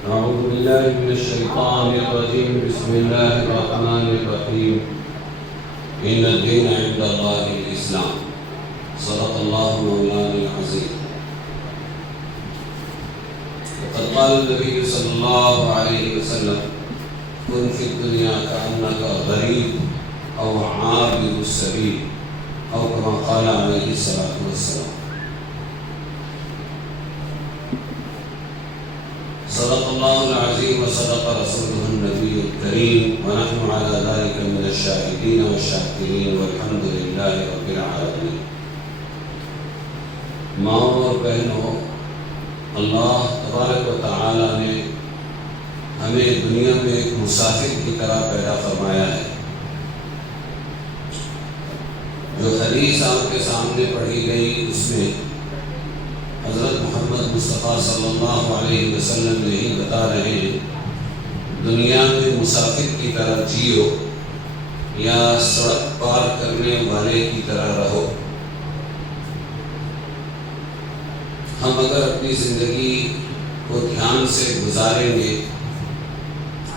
أعوذ بالله من الشيطان الرجيم. بسم الله الرحمن الرحيم. إن الدين عند الله الإسلام. صدق الله مولانا العظيم. وقد قال النبي صلى الله عليه وسلم: كن في الدنيا كأنك غريب أو عابر السبيل، أو كما قال عليه الصلاة والسلام. صدق الله العظيم وصدق رسوله النبي الكريم، ونحن على ذلك من الشاهدين والشاكرين، والحمد لله رب العالمين. ماں اور بہنوں، اللہ تبارک و تعالی نے ہمیں دنیا میں ایک مسافر کی طرح پیدا فرمایا ہے. جو حدیث آپ کے سامنے پڑھی گئی اس میں حضرت محمد مصطفیٰ صلی اللہ علیہ وسلم یہی بتا رہے ہیں: دنیا میں مسافر کی طرح جیو یا سڑک پار کرنے والے کی طرح رہو. ہم اگر اپنی زندگی کو دھیان سے گزاریں گے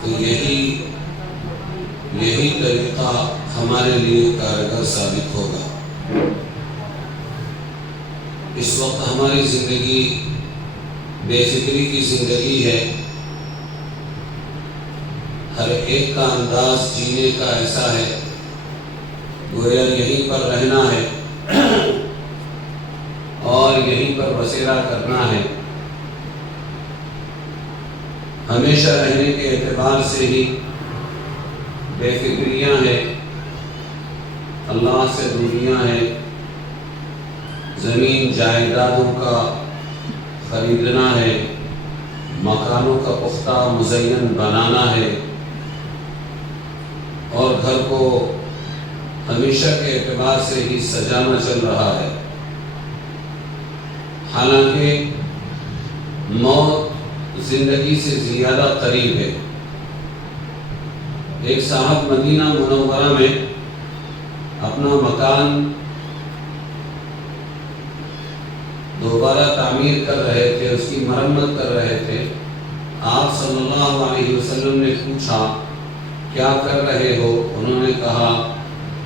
تو یہی طریقہ ہمارے لیے کارگر ثابت ہوگا. اس وقت ہماری زندگی بے فکری کی زندگی ہے. ہر ایک کا انداز جینے کا ایسا ہے گویا یہیں پر رہنا ہے اور یہیں پر بسیرا کرنا ہے. ہمیشہ رہنے کے اعتبار سے ہی بے فکریاں ہیں، اللہ سے دوریاں ہیں، زمین جائیدادوں کا خریدنا ہے، مکانوں کا پختہ مزین بنانا ہے، اور گھر کو ہمیشہ کے اعتبار سے ہی سجانا چل رہا ہے. حالانکہ موت زندگی سے زیادہ قریب ہے. ایک صاحب مدینہ منورہ میں اپنا مکان دوبارہ تعمیر کر رہے تھے، اس کی مرمت کر رہے تھے. آپ صلی اللہ علیہ وسلم نے پوچھا: کیا کر رہے ہو؟ انہوں نے کہا: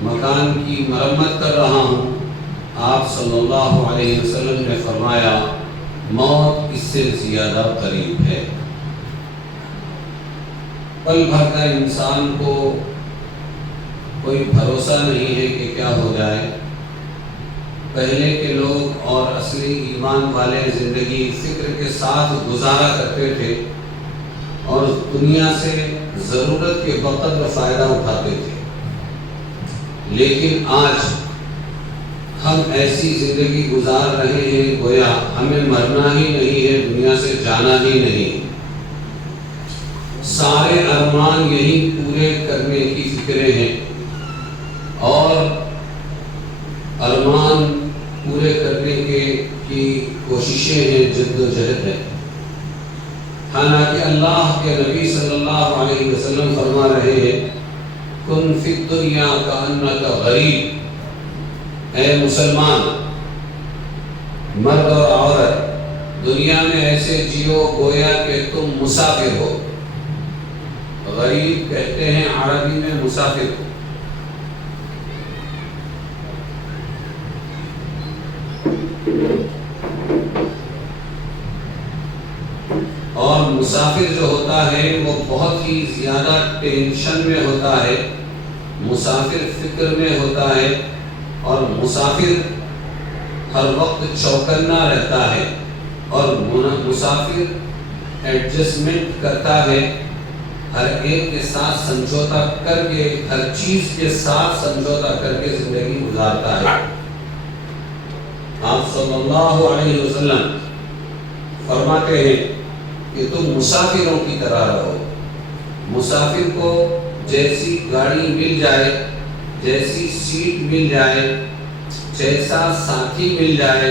مکان کی مرمت کر رہا ہوں. آپ صلی اللہ علیہ وسلم نے فرمایا: موت اس سے زیادہ قریب ہے. پل بھر کا انسان کو کوئی بھروسہ نہیں ہے کہ کیا ہو جائے. پہلے کے لوگ اور اصلی ایمان والے زندگی فکر کے ساتھ گزارا کرتے تھے اور دنیا سے ضرورت کے بقدر فائدہ اٹھاتے تھے. لیکن آج ہم ایسی زندگی گزار رہے ہیں گویا ہمیں مرنا ہی نہیں ہے، دنیا سے جانا ہی نہیں. سارے ارمان یہی پورے کرنے کی فکریں ہیں اور ارمان پورے کرنے کی کوششیں ہیں، جد و جہد ہے. حالانکہ اللہ کے نبی صلی اللہ علیہ وسلم فرما رہے ہیں: کن فی الدنیا کأنک غریب. اے مسلمان، مرد اور عورت، دنیا میں ایسے جیو گویا کہ تم مسافر ہو. غریب کہتے ہیں عربی میں مسافر کو. اور مسافر جو ہوتا ہے وہ بہت ہی زیادہ ٹینشن میں ہوتا ہے، مسافر فکر میں ہوتا ہے، اور مسافر ہر وقت چوکنا رہتا ہے، اور مسافر ایڈجسٹمنٹ کرتا ہے، ہر ایک کے ساتھ سمجھوتا کر کے، ہر چیز کے ساتھ سمجھوتا کر کے زندگی گزارتا ہے. آپ صلی اللہ علیہ وسلم فرماتے ہیں کہ تم مسافروں کی طرح رہو. مسافر کو جیسی گاڑی مل جائے، جیسی سیٹ مل جائے، جیسا ساتھی مل جائے،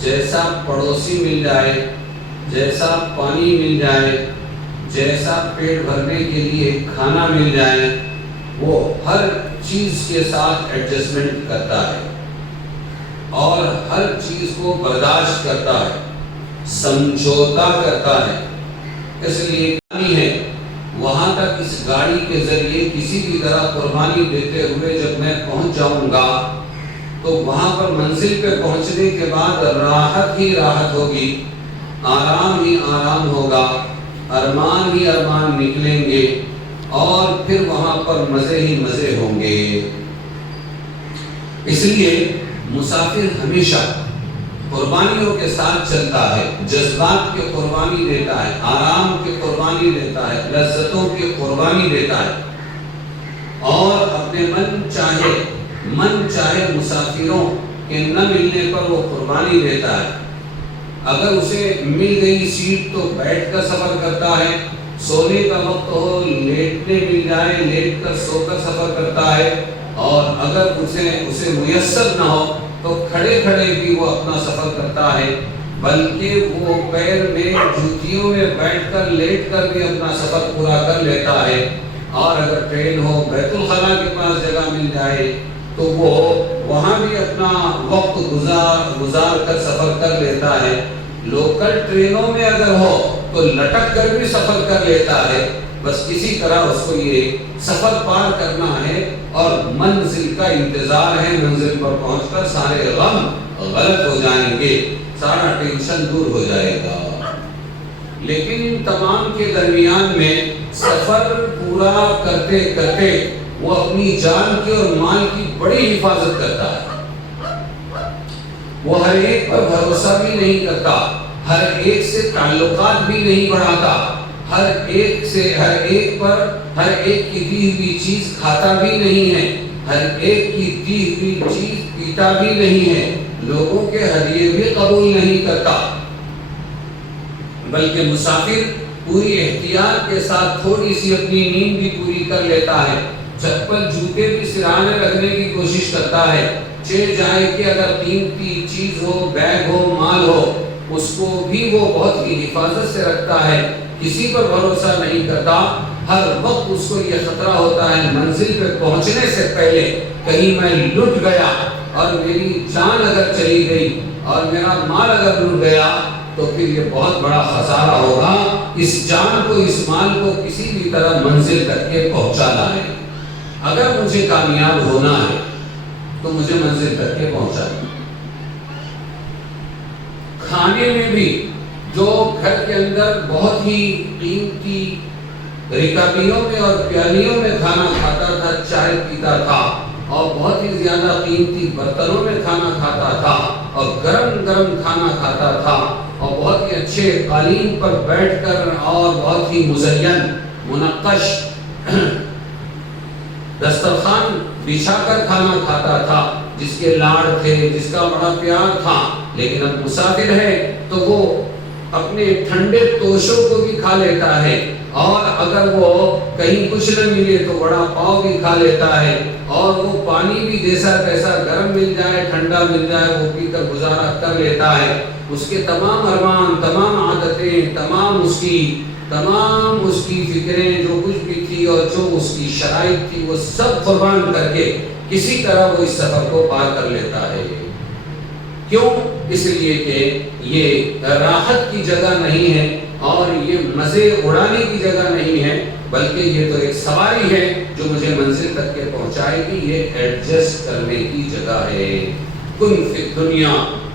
جیسا پڑوسی مل جائے، جیسا پانی مل جائے، جیسا پیٹ بھرنے کے لیے کھانا مل جائے، وہ ہر چیز کے ساتھ ایڈجسٹمنٹ کرتا ہے اور ہر چیز کو برداشت کرتا ہے، سمجھوتا کرتا ہے. اس لیے ہے وہاں تک اس گاڑی کے ذریعے کسی بھی طرح قربانی دیتے ہوئے جب میں پہنچ جاؤں گا تو وہاں پر منزل پہ پہنچنے کے بعد راحت ہی راحت ہوگی، آرام ہی آرام ہوگا، ارمان ہی ارمان نکلیں گے اور پھر وہاں پر مزے ہی مزے ہوں گے۔ اس لیے مسافر ہمیشہ قربانیوں کے ساتھ چلتا ہے، جذبات کی قربانی دیتا ہے، آرام کی قربانی دیتا ہے، لذتوں کی قربانی دیتا ہے، اور اپنے من چاہے مسافروں کے نہ ملنے پر وہ قربانی دیتا ہے۔ اگر اسے مل گئی سیٹ تو بیٹھ کر سفر کرتا ہے، سونے کا وقت ہو لیٹنے مل جائے لیٹ کر سو کر سفر کرتا ہے، اور اگر اسے میسر نہ ہو تو کھڑے کھڑے بھی وہ اپنا سفر کرتا ہے، بلکہ وہ پیر میں جوتیوں میں بیٹھ کر لیٹ کر بھی اپنا سفر پورا کر لیتا ہے، اور اگر ٹرین ہو بیت الخلا کے پاس جگہ مل جائے تو وہ وہاں بھی اپنا وقت گزار کر سفر کر لیتا ہے۔ لوکل ٹرینوں میں اگر ہو تو لٹک کر بھی سفر کر لیتا ہے، بس کسی طرح اس کو یہ سفر پار کرنا ہے اور منزل کا انتظار ہے، منزل پر پہنچ کر سارے غم غلط ہو جائیں گے، سارا ٹینشن دور ہو جائے گا۔ لیکن ان تمام کے درمیان میں سفر پورا کرتے کرتے وہ اپنی جان کی اور مال کی بڑی حفاظت کرتا ہے۔ وہ ہر ایک پر بھروسہ بھی نہیں کرتا، ہر ایک سے تعلقات بھی نہیں بڑھاتا، ہر ایک کی دی ہوئی چیز کھاتا بھی نہیں ہے، ہر ایک کی دی ہوئی چیز پیتا بھی نہیں ہے، لوگوں کے ہدیے بھی قبول نہیں کرتا، بلکہ مسافر پوری احتیاط کے ساتھ تھوڑی سی اپنی نیند بھی پوری کر لیتا ہے، چپل جوتے بھی سرانے رکھنے کی کوشش کرتا ہے، جائے کہ اگر قیمتی چیز ہو، بیگ ہو، مال ہو، اس کو بھی وہ بہت ہی حفاظت سے رکھتا ہے، کسی پر بھروسہ نہیں کرتا، ہر وقت اس کو یہ خطرہ ہوتا ہے منزل پہ پہنچنے سے پہلے کہیں میں لٹ گیا اور میری جان اگر چلی گئی اور میرا مال اگر لٹ گیا تو پھر یہ بہت بڑا خسارہ ہوگا، اس جان کو اس مال کو کسی بھی طرح منزل تک کے پہنچانا ہے، اگر مجھے کامیاب ہونا ہے تو مجھے منزل تک کے پہنچانا۔ کھانے میں بھی جو گھر کے اندر بہت ہی قیمتی رکابیوں میں اور پیالیوں میں کھانا کھاتا تھا، چائے پیتا تھا، اور بہت ہی زیادہ قیمتی برتنوں میں کھانا کھاتا تھا، اور گرم گرم کھانا کھاتا تھا، اور بہت ہی اچھے قالین پر بیٹھ کر اور بہت ہی مزین منقش دسترخوان بچھا کر کھانا کھاتا تھا، جس کے لاڑ تھے، جس کا بڑا پیار تھا، لیکن اب مسافر ہے تو وہ اپنے ٹھنڈے توشوں کو بھی کھا لیتا ہے، اور اگر وہ کہیں کچھ نہ ملے تو وڑا پاؤ بھی کھا لیتا ہے، اور وہ پانی بھی جیسا تیسا گرم مل جائے ٹھنڈا مل جائے وہ پی کر گزارا کر لیتا ہے۔ اس کے تمام ارمان، تمام عادتیں، تمام اس کی فکریں جو کچھ بھی تھی اور جو اس کی شرائط تھی وہ سب قربان کر کے کسی طرح وہ اس سفر کو پار کر لیتا ہے۔ کیوں؟ اس لیے کہ یہ راحت کی جگہ نہیں ہے اور یہ مزے اڑانے کی جگہ نہیں ہے، بلکہ یہ تو ایک سواری ہے جو مجھے منزل تک کے پہنچائے گی، یہ ایڈجسٹ کرنے کی جگہ ہے۔ کن فی الدنیا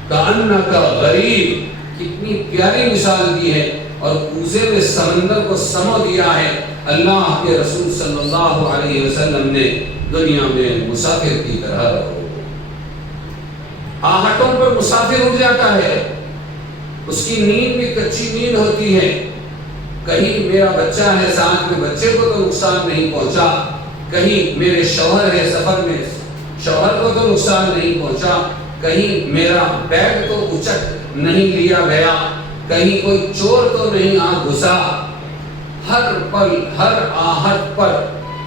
کأنک غریب، کتنی پیاری مثال دی ہے، اور کوزے میں سمندر کو سمو دیا ہے۔ اللہ کے رسول صلی اللہ علیہ وسلم نے دنیا میں مسافر کی طرح رہو۔ آہٹوں پر مسافر اٹھ جاتا ہے، اس کی نیند بھی کچی نیند ہوتی ہے، کہیں میرا بچہ ہے ساتھ میں بچے کو تو نقصان نہیں پہنچا، کہیں میرے شوہر ہے سفر میں شوہر کو تو نقصان نہیں پہنچا، کہیں میرا بیگ تو اچک نہیں لیا گیا، کہیں کوئی چور تو نہیں آ گھسا۔ ہر پل ہر آہٹ پر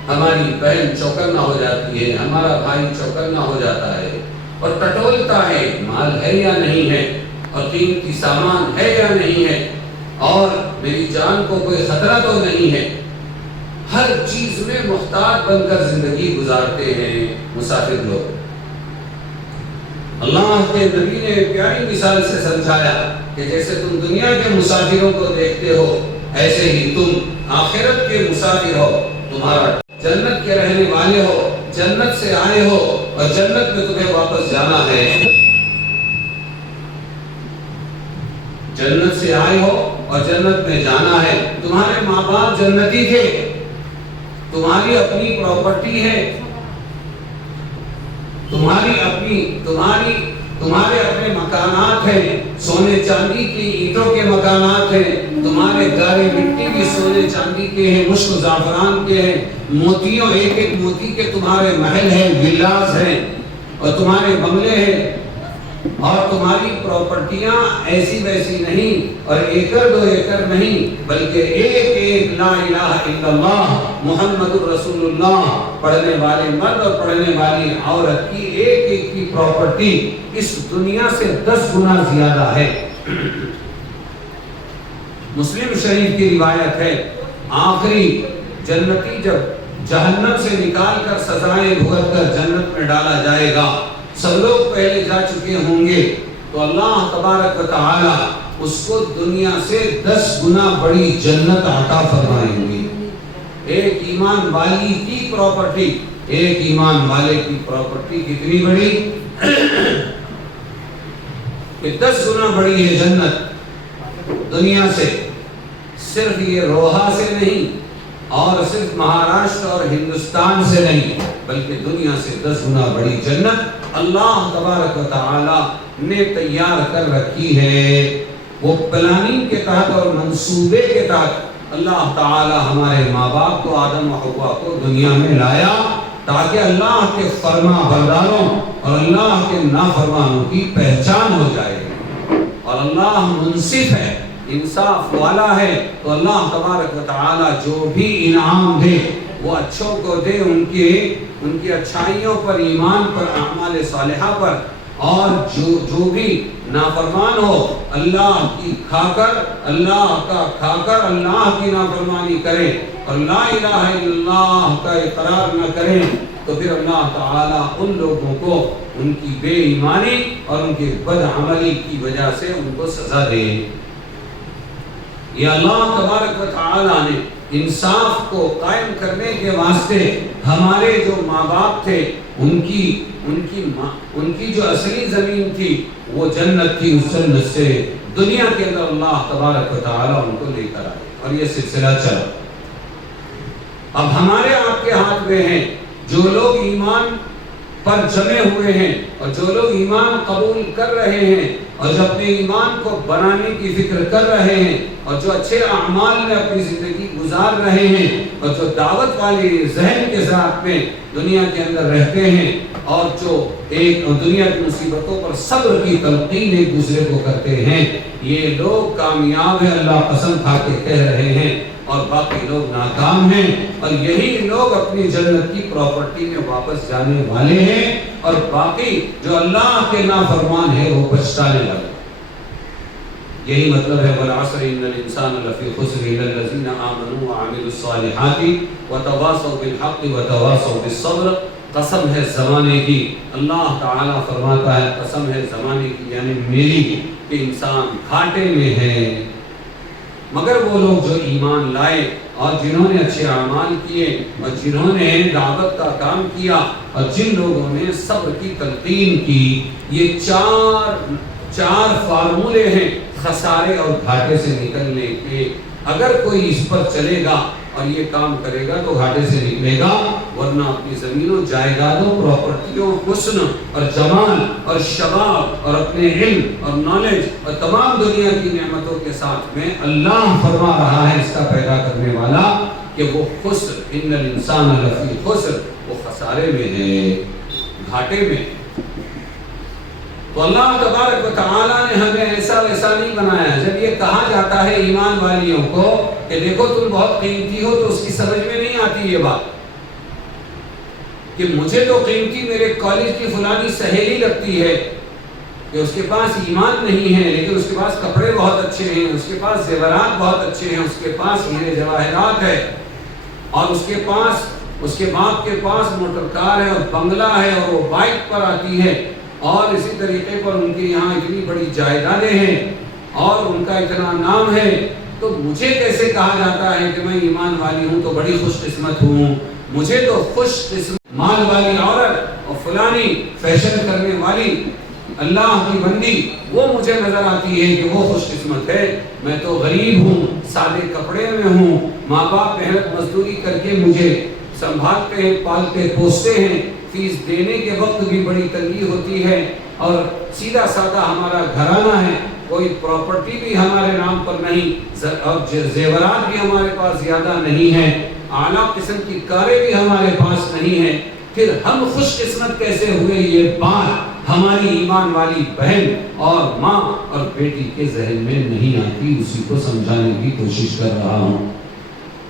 ہماری بہن چوکنا ہو جاتی ہے، ہمارا بھائی چوکنا ہو جاتا ہے اور ٹٹولتا ہے مال ہے یا نہیں ہے، اور قیمتی سامان ہے یا نہیں ہے، اور میری جان کو کوئی خطرہ تو نہیں ہے۔ ہر چیز میں محتاط بن کر زندگی گزارتے ہیں مسافر لوگ۔ اللہ کے نبی نے پیاری مثال سے سمجھایا کہ جیسے تم دنیا کے مسافروں کو دیکھتے ہو، ایسے ہی تم آخرت کے مسافر ہو، تمہارا جنت کے رہنے والے ہو، جنت سے آئے ہو اور جنت میں تمہیں واپس جانا ہے۔ جنت سے آئے ہو اور جنت میں جانا ہے۔ تمہارے ماں باپ جنتی تھے، تمہاری اپنی پراپرٹی ہے، تمہارے اپنے مکانات ہیں، سونے چاندی کی اینٹوں کے مکانات ہیں، تمہارے گارے مٹی بھی سونے چاندی کے ہیں، مشک زعفران کے ہیں، موتیوں ایک ایک موتی کے تمہارے محل ہیں، ولاز ہیں اور تمہارے بنگلے ہیں، اور تمہاری پراپرٹیاں ایسی ویسی نہیں اور ایکڑ دو ایکڑ نہیں، بلکہ ایک ایک لا الہ الا اللہ محمد الرسول اللہ پڑھنے والے مرد اور پڑھنے والی عورت کی ایک ایک کی پراپرٹی اس دنیا سے 10 گنا زیادہ ہے۔ مسلم شریف کی روایت ہے، آخری جنتی جب جہنم سے نکال کر سزائیں بھگت کر جنت میں ڈالا جائے گا، سب لوگ پہلے جا چکے ہوں گے، تو اللہ تبارک و تعالی اس کو دنیا سے 10 گنا بڑی جنت عطا فرمائیں گے۔ ایک ایمان والی کی پراپرٹی، ایک ایمان والے کی پراپرٹی کتنی بڑی کہ 10 گنا بڑی ہے جنت دنیا سے۔ صرف یہ روحا سے نہیں اور صرف مہاراشٹر اور ہندوستان سے نہیں، بلکہ دنیا سے 10 گنا بڑی جنت اللہ تبارک و تعالی نے تیار کر رکھی ہے۔ وہ پلاننگ کے تحت اور منصوبے کے تحت اللہ تعالی ہمارے ماں باپ کو، آدم و حوا کو دنیا میں لایا تاکہ اللہ کے فرما برداروں اور اللہ کے نافرمانوں کی پہچان ہو جائے۔ اور اللہ منصف ہے، انصاف والا ہے، تو اللہ تبارک و تعالی جو بھی انعام دے وہ اچھوں کو دے، ان کی اچھائیوں پر، ایمان پر، اعمال صالحہ پر، اور جو بھی نافرمان ہو اللہ کی کھا کر، اللہ کا کھا کر اللہ کی نافرمانی کرے اور لا الہ الا اللہ کا اقرار نہ کرے، تو پھر اللہ تعالی ان لوگوں کو ان کی بے ایمانی اور ان کی بد عملی کی وجہ سے ان کو سزا دے۔ یہ اللہ تبارک و تعالی نے انصاف کو قائم کرنے کے واسطے ہمارے جو ماں باپ تھے ان کی جو اصلی زمین تھی وہ جنت تھی، اس جنت سے دنیا کے اندر اللہ تبارک و تعالی ان کو لے کر آئے اور یہ سلسلہ چلا۔ اب ہمارے آپ کے ہاتھ میں ہیں، جو لوگ ایمان پر جمے ہوئے ہیں اور جو لوگ ایمان قبول کر رہے ہیں اور جو اپنے ایمان کو بنانے کی فکر کر رہے ہیں اور جو اچھے اعمال میں اپنی زندگی گزار رہے ہیں اور جو دعوت والے ذہن کے ساتھ میں دنیا کے اندر رہتے ہیں اور جو ایک دنیا کی مصیبتوں پر صبر کی تلقین ایک دوسرے کو کرتے ہیں، یہ لوگ کامیاب ہیں، اللہ قسم کھا کے کہہ رہے ہیں، اور باقی لوگ ناکام ہیں، اور یہی لوگ اپنی جنت کی پراپرٹی میں واپس جانے والے ہیں، اور باقی جو اللہ کے نافرمان ہیں وہ پچھتانے لگے۔ یہی مطلب ہے والعصر ان الانسان لفی خسر الا الذین آمنوا وعملوا الصالحات وتواصوا بالحق وتواصوا بالصبر۔ قسم ہے زمانے کی، اللہ تعالیٰ فرماتا ہے قسم ہے زمانے کی یعنی میری، کہ انسان گھاٹے میں ہے، مگر وہ لوگ جو ایمان لائے اور جنہوں نے اچھے اعمال کیے اور جنہوں نے دعوت کا کام کیا اور جن لوگوں نے صبر کی تلقین کی۔ یہ چار فارمولے ہیں خسارے اور گھاٹے سے نکلنے کے۔ اگر کوئی اس پر چلے گا اور یہ کام کرے گا تو گھاٹے سے نکلے گا، ورنہ اپنی زمینوں، جائیدادوں، پراپرٹیوں، حسن اور جمال اور شباب اور اپنے علم اور نالج اور تمام دنیا کی نعمتوں کے ساتھ میں اللہ فرما رہا ہے اس کا پیدا کرنے والا کہ وہ خسر، ان الانسان لفی خسر، وہ خسارے میں ہے، گھاٹے میں۔ تو اللہ تبارک و تعالیٰ نے ہمیں ایسا ویسا نہیں بنایا۔ جب یہ کہا جاتا ہے ایمان والیوں کو کہ دیکھو تم بہت قیمتی ہو، تو اس کی سمجھ میں نہیں آتی یہ بات کہ مجھے تو قیمتی میرے کالج کی فلانی سہیلی لگتی ہے کہ اس کے پاس ایمان نہیں ہے لیکن اس کے پاس کپڑے بہت اچھے ہیں، اس کے پاس زیورات بہت اچھے ہیں، اس کے پاس ہیرے جواہرات ہے، اور اس کے باپ کے پاس موٹر کار ہے اور بنگلہ ہے اور وہ بائک پر آتی ہے، اور اسی طریقے پر ان کے یہاں اتنی بڑی جائیدادیں ہیں اور ان کا اتنا نام ہے۔ تو مجھے کیسے کہا جاتا ہے کہ میں ایمان والی ہوں تو بڑی خوش قسمت ہوں؟ مجھے تو خوش قسمت مال والی عورت اور فلانی فیشن کرنے والی اللہ کی بندی وہ مجھے نظر آتی ہے کہ وہ خوش قسمت ہے. میں تو غریب ہوں، سادے کپڑے میں ہوں، ماں باپ محنت مزدوری کر کے مجھے سنبھالتے ہیں، پالتے پوستے ہیں، فیس دینے کے وقت بھی بڑی تنگی ہوتی ہے، اور سیدھا سادہ ہمارا گھرانہ ہے، کوئی پراپرٹی بھی ہمارے نام پر نہیں، اور زیورات بھی ہمارے پاس زیادہ نہیں ہے، اعلیٰ قسم کی کاریں بھی ہمارے پاس نہیں ہیں. پھر ہم خوش قسمت کیسے ہوئے؟ یہ بات ہماری ایمان والی بہن اور ماں اور بیٹی کے ذہن میں نہیں آتی. اسی کو سمجھانے کی کوشش کر رہا ہوں.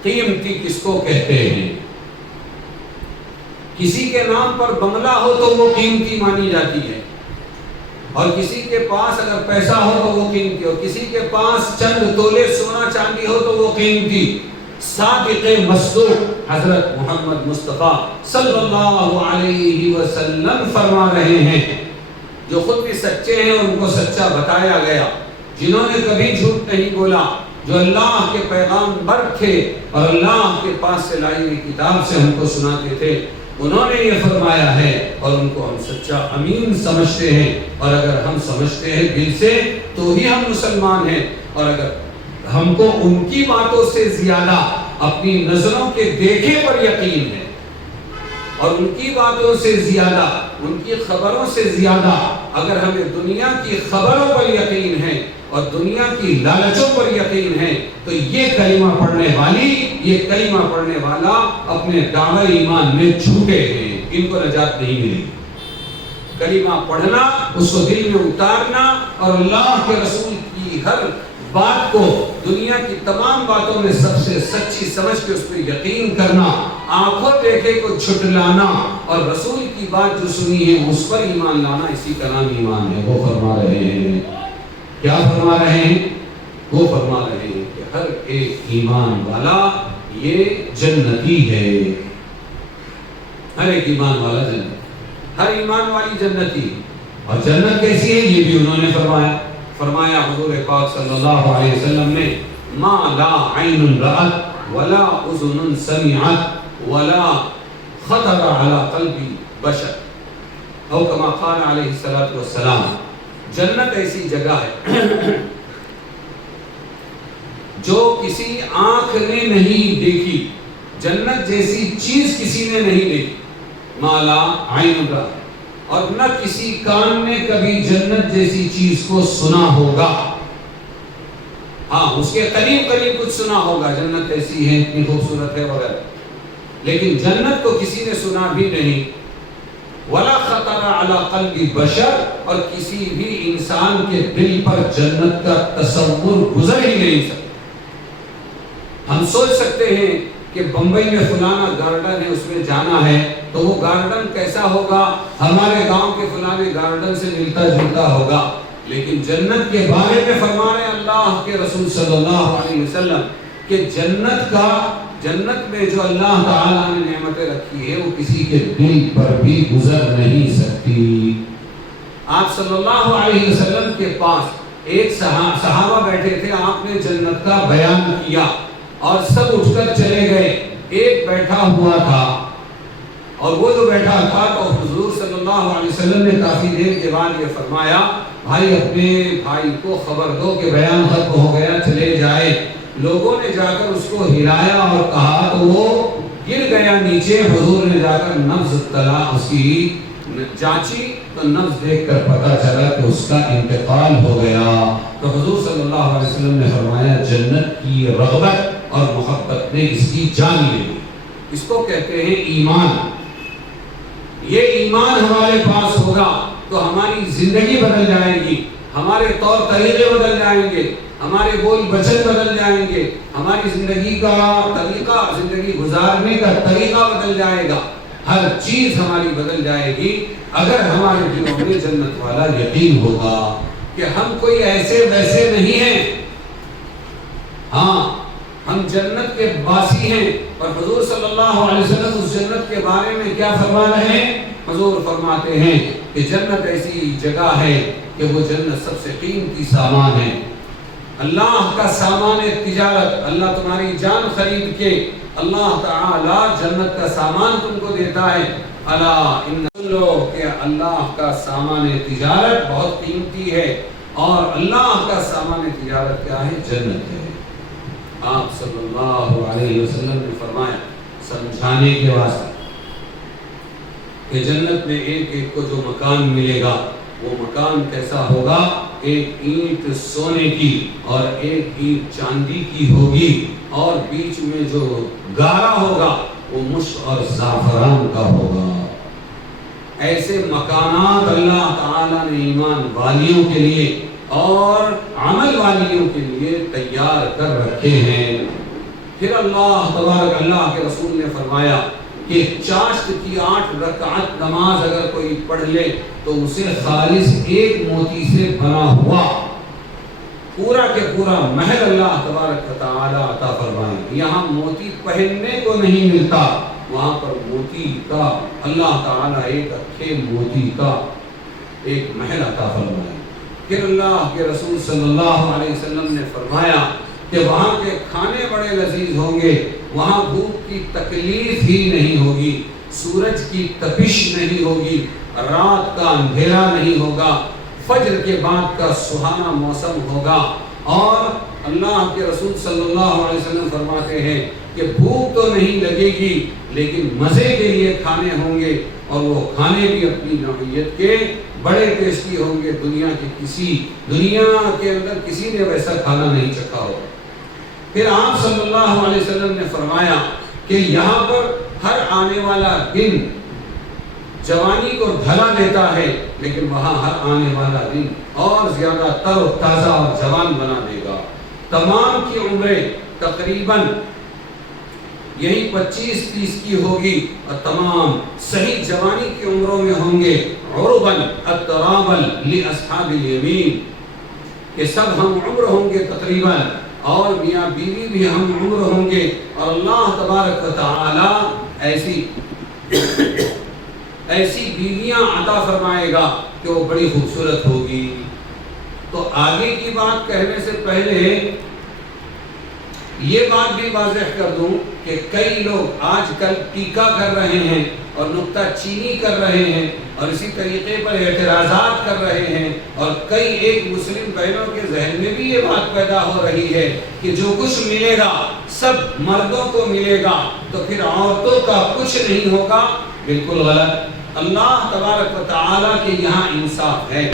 قیمتی کس کو کہتے ہیں؟ کسی کے نام پر بنگلہ ہو تو وہ قیمتی مانی جاتی ہے، اور کسی کے پاس اگر پیسہ ہو تو وہ قیمتی، اور کسی کے پاس چند تولے سونا چاندی ہو تو وہ قیمتی. صادق مصدوق حضرت محمد مصطفیٰ صلی اللہ علیہ وسلم فرما رہے ہیں، جو خود بھی سچے ہیں اور ان کو سچا بتایا گیا، جنہوں نے کبھی جھوٹ نہیں بولا، جو اللہ کے پیغامبر تھے اور اللہ کے پاس سے لائی ہوئی کتاب سے ہم کو سناتے تھے، انہوں نے یہ فرمایا ہے، اور ان کو ہم سچا امین سمجھتے ہیں. اور اگر ہم سمجھتے ہیں دل سے تو ہی ہم مسلمان ہیں، اور اگر ہم کو ان کی باتوں سے زیادہ اپنی نظروں کے دیکھے پر یقین ہے، اور ان کی باتوں سے زیادہ، ان کی خبروں سے زیادہ اگر ہمیں دنیا کی خبروں پر یقین ہے اور دنیا کی لالچوں پر یقین ہے، تو یہ کلمہ پڑھنے والی، یہ کلمہ پڑھنے والا اپنے دعوی ایمان میں جھوٹے ہیں، ان کو نجات نہیں ملے گی. کلمہ پڑھنا، اس کو دل میں اتارنا، اور اللہ کے رسول کی ہر بات کو دنیا کی تمام باتوں میں سب سے سچی سمجھ کے اس پہ یقین کرنا، آنکھوں دیکھے کو جھٹلانا، اور رسول کی بات جو سنی ہے اس پر ایمان لانا، اسی کا نام ایمان ہے. وہ فرما رہے ہیں، کیا فرما رہے ہیں؟ وہ فرما رہے ہیں کہ ہر ایک ایمان والا یہ جنتی ہے. ہر ایک ایمان والا جنت، ہر ایمان والی جنتی. اور جنت کیسی ہے یہ بھی انہوں نے فرمایا حضور پاک صلی اللہ علیہ وسلم نے، ما لا عین رأت ولا اذن سمعت ولا خطر على قلب بشر، او کما قال علیہ الصلوۃ والسلام. جنت ایسی جگہ ہے جو کسی آنکھ نے نہیں دیکھی، جنت جیسی چیز کسی نے نہیں دیکھی. ما لا عین رأت، اور نہ کسی کان نے کبھی جنت جیسی چیز کو سنا ہوگا. ہاں، اس کے قریب کچھ سنا ہوگا، جنت ایسی ہے، اتنی خوبصورت ہے وغیرہ، لیکن جنت کو کسی نے سنا بھی نہیں. ولا خطر علی قلب بشر، اور کسی بھی انسان کے دل پر جنت کا تصور گزر ہی نہیں سکتا. ہم سوچ سکتے ہیں کہ بمبئی میں فلانا گارڈن ہے، اس میں جانا ہے، تو وہ گارڈن کیسا ہوگا؟ ہمارے گاؤں کے فلانے گارڈن سے ملتا جلتا ہوگا. لیکن جنت کے بارے میں فرما رہے اللہ کے رسول صلی اللہ علیہ وسلم کہ جنت میں جو اللہ تعالیٰ نے نعمتیں رکھی ہے وہ کسی کے دل پر بھی گزر نہیں سکتی. آپ صلی اللہ علیہ وسلم کے پاس ایک صحابہ بیٹھے تھے، آپ نے جنت کا بیان کیا اور سب اٹھ کر چلے گئے. ایک بیٹھا ہوا تھا، اور وہ جو بیٹھا تھا تو حضور صلی اللہ علیہ وسلم نے کافی دیر کے بعد یہ فرمایا، بھائی اپنے بھائی کو خبر دو کہ بیان ختم ہو گیا، چلے جائے. لوگوں نے جا کر اس کو ہلایا اور کہا تو وہ گر گیا نیچے. حضور نے جا کر نبض تلا، اس کی جانچی تو نبض دیکھ کر پتہ چلا کہ اس کا انتقال ہو گیا. تو حضور صلی اللہ علیہ وسلم نے فرمایا جنت کی رغبت اور محبت نے اس کی جان لے لی. اس کو کہتے ہیں ایمان. یہ ایمان ہمارے پاس ہوگا تو ہماری زندگی بدل جائے گی، ہمارے طور طریقے بدل جائیں گے، ہمارے بول بچن بدل جائیں گے، ہماری زندگی کا طریقہ، زندگی گزارنے کا طریقہ بدل جائے گا، ہر چیز ہماری بدل جائے گی اگر ہمارے دلوں میں جنت والا یقین ہوگا کہ ہم کوئی ایسے ویسے نہیں ہیں. ہاں، ہم جنت کے باسی ہیں. اور حضور صلی اللہ علیہ وسلم اس جنت کے بارے میں کیا فرما رہے ہیں؟ حضور فرماتے ہیں کہ جنت ایسی جگہ ہے کہ وہ جنت سب سے قیمتی سامان ہے. اللہ کا سامان تجارت، اللہ تمہاری جان خرید کے اللہ تعالی جنت کا سامان تم کو دیتا ہے. الا ان لو کہ اللہ کا سامان تجارت بہت قیمتی ہے، اور اللہ کا سامان تجارت کیا ہے؟ جنت ہے. آپ صلی اللہ علیہ وسلم نے فرمایا سمجھانے کے واسطے کہ جنت میں ایک ایک کو جو مکان ملے گا وہ مکان کیسا ہوگا؟ ایک اینٹ سونے کی اور ایک اینٹ چاندی کی ہوگی، اور بیچ میں جو گارا ہوگا وہ مشک اور زعفران کا ہوگا. ایسے مکانات اللہ تعالیٰ نے ایمان والیوں کے لیے اور عمل والیوں کے لیے تیار کر رکھے ہیں. پھر اللہ تبارک اللہ کے رسول نے فرمایا کہ چاشت کی 8 رکعت نماز اگر کوئی پڑھ لے تو اسے خالص ایک موتی سے بنا ہوا پورا کے پورا محل اللہ تبارک و تعالی عطا فرمائے. یہاں موتی پہننے کو نہیں ملتا، وہاں پر موتی کا اللہ تعالی ایک اچھے موتی کا ایک محل عطا فرمائے. پھر اللہ کے رسول صلی اللہ علیہ وسلم نے فرمایا کہ وہاں کے کھانے بڑے لذیذ ہوں گے، وہاں بھوک کی تکلیف ہی نہیں ہوگی، سورج کی تپش نہیں ہوگی، رات کا اندھیرا نہیں ہوگا، فجر کے بعد کا سہانا موسم ہوگا. اور اللہ کے رسول صلی اللہ علیہ وسلم فرماتے ہیں کہ بھوک تو نہیں لگے گی لیکن مزے کے لیے کھانے ہوں گے، اور وہ کھانے بھی اپنی نوعیت کے بڑے ٹیسٹی ہوں گے. دنیا کے اندر کسی نے ویسا کھانا نہیں چکھا ہوگا. پھر آپ صلی اللہ علیہ وسلم نے فرمایا کہ یہاں پر ہر آنے والا دن جوانی کو ڈھلا دیتا ہے، لیکن وہاں ہر آنے والا دن اور زیادہ تر و تازہ اور جوان بنا دے گا. تمام کی عمریں تقریباً یہی 25-30 کی ہوگی، اور تمام صحیح جوانی کی عمروں میں ہوں گے عرباً اتراباً لاصحاب الیمین، کہ سب ہم عمر ہوں گے تقریباً، اور میاں بیوی بھی ہم عمر ہوں گے. اور اللہ تبارک و تعالی ایسی بیویاں عطا فرمائے گا کہ وہ بڑی خوبصورت ہوگی. تو آگے کی بات کہنے سے پہلے یہ بات بھی واضح کر دوں کہ کئی لوگ آج کل ٹیکا کر رہے ہیں اور نکتہ چینی کر رہے ہیں اور اسی طریقے پر اعتراضات کر رہے ہیں، اور کئی ایک مسلم بہنوں کے ذہن میں بھی یہ بات پیدا ہو رہی ہے کہ جو کچھ ملے گا سب مردوں کو ملے گا تو پھر عورتوں کا کچھ نہیں ہوگا. بالکل غلط. اللہ تبارک و تعالیٰ کے یہاں انصاف ہے.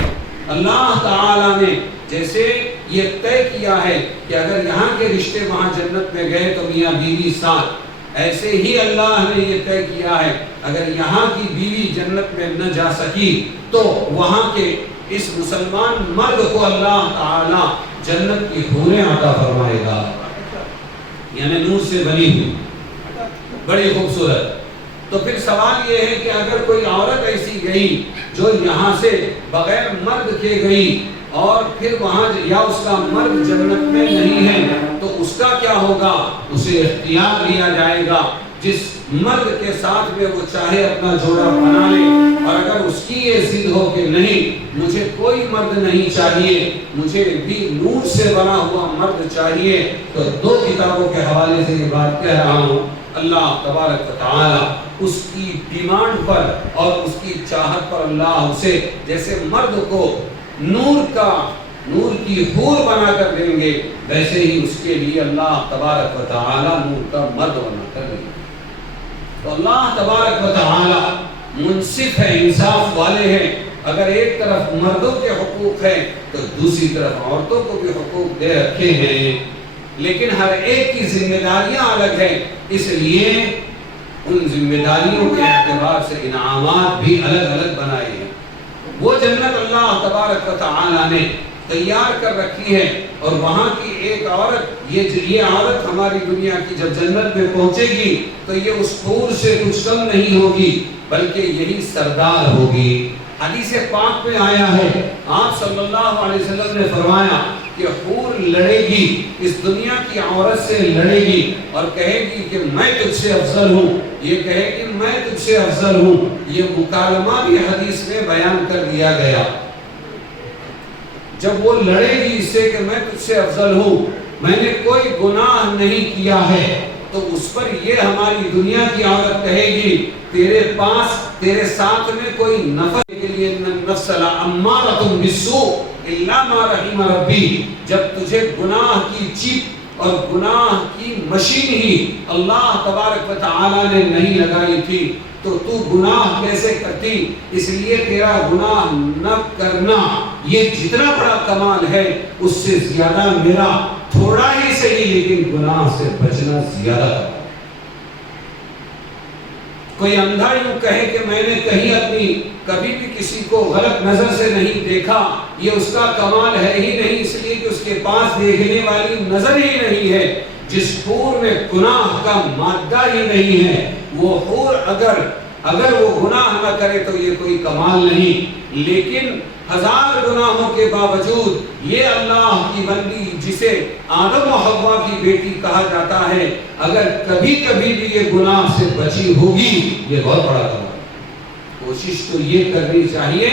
اللہ تعالیٰ نے جیسے یہ طے کیا ہے کہ اگر یہاں کے رشتے وہاں جنت میں گئے تو میاں بیوی ساتھ، ایسے ہی اللہ نے یہ طے کیا ہے اگر یہاں کی بیوی جنت میں نہ جا سکی تو وہاں کے اس مسلمان مرد کو اللہ تعالی جنت کی حوریں عطا فرمائے گا، یعنی نور سے بنی ہوئی بڑی خوبصورت. تو پھر سوال یہ ہے کہ اگر کوئی عورت ایسی گئی جو یہاں سے بغیر مرد کے گئی اور پھر وہاں یا اس کا مرد جنت میں نہیں ہے تو اس کا کیا ہوگا؟ اسے اختیار دیا جائے گا جس مرد کے ساتھ میں وہ چاہے اپنا جوڑا بنا لے. اور اگر اس کی یہ ضد ہو کہ نہیں مجھے کوئی مرد نہیں چاہیے، مجھے بھی نور سے بنا ہوا مرد چاہیے، تو 2 کتابوں کے حوالے سے یہ بات کہہ رہا ہوں. اللہ تبارک و تعالی اس کی ڈیمانڈ پر اور اس کی چاہت پر اللہ اسے جیسے مرد کو نور کی حور بنا کر دیں گے، ویسے ہی اس کے لیے اللہ تبارک و تعالی نور کا مرد بنا کر دیں گے. تو اللہ تبارک و تعالی منصف ہے، انصاف والے ہیں. اگر ایک طرف مردوں کے حقوق ہیں تو دوسری طرف عورتوں کو بھی حقوق دے رکھے ہیں، لیکن ہر ایک کی ذمہ داریاں الگ ہیں، اس لیے ان ذمہ داریوں کے اعتبار سے انعامات بھی الگ الگ بنائے ہیں. وہ جنت اللہ تبارک و تعالی نے تیار کر رکھی ہے، اور وہاں کی ایک عورت یہ عورت ہماری دنیا کی جب جنت میں پہنچے گی تو یہ اس حور سے کچھ کم نہیں ہوگی بلکہ یہی سردار ہوگی. حدیث پاک میں آیا ہے، آپ صلی اللہ علیہ وسلم نے فرمایا کہ حور لڑے گی، اس دنیا کی عورت سے لڑے گی اور کہے گی کہ میں تجھ سے افضل ہوں، یہ کہے گی میں تجھ سے افضل ہوں. یہ مکالمہ بھی حدیث میں بیان کر دیا گیا. جب وہ لڑے گی اس سے کہ میں تجھ سے افضل ہوں، میں نے کوئی گناہ نہیں کیا ہے، تو اس پر یہ ہماری دنیا کی عورت کہے گی تیرے پاس تیرے ساتھ میں کوئی نفع کے لیے نفس لامارۃ بالسوء الا ما رحم ربی، جب تجھے گناہ کی چیپ اور گناہ کی مشین ہی اللہ تبارک و تعالی نے نہیں لگائی تھی تو تو گناہ کیسے کرتی؟ اس لیے تیرا گناہ نہ کرنا یہ جتنا بڑا کمال ہے اس سے زیادہ میرا تھوڑا ہی صحیح لیکن گناہ سے بچنا زیادہ کمال۔ کوئی اندھا یوں کہے کہ میں نے کہیں اپنی کبھی بھی کسی کو غلط نظر سے نہیں دیکھا، یہ اس کا کمال ہے ہی نہیں، اس لیے کہ اس کے پاس دیکھنے والی نظر ہی نہیں ہے۔ جس حور میں گناہ کا مادہ ہی نہیں ہے وہ حور اگر وہ گناہ نہ کرے تو یہ کوئی کمال نہیں، لیکن ہزار گناہوں کے باوجود یہ اللہ کی بندی جسے آدم و حوا کی بیٹی کہا جاتا ہے اگر کبھی کبھی بھی یہ گناہ سے بچی ہوگی یہ بہت بڑا کمال۔ کوشش تو یہ کرنی چاہیے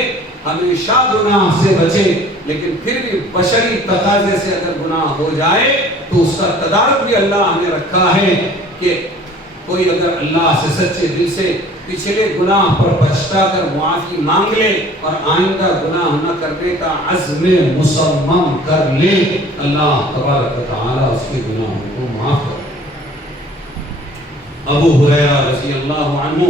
ہمیشہ گناہ سے بچے، لیکن پھر بھی بشری تقاضے سے اگر گناہ ہو جائے تو اس کا تدارک بھی اللہ نے رکھا ہے کہ کوئی اگر اللہ سے سچے دل سے پچھلے گناہ پر پچھتا کر معافی مانگ لے اور آئندہ گناہ نہ کرنے کا عزم مصمم کر لے، اللہ تبارک و تعالی اس کے گناہوں کو معاف کر۔ ابو ہریرہ رضی اللہ عنہ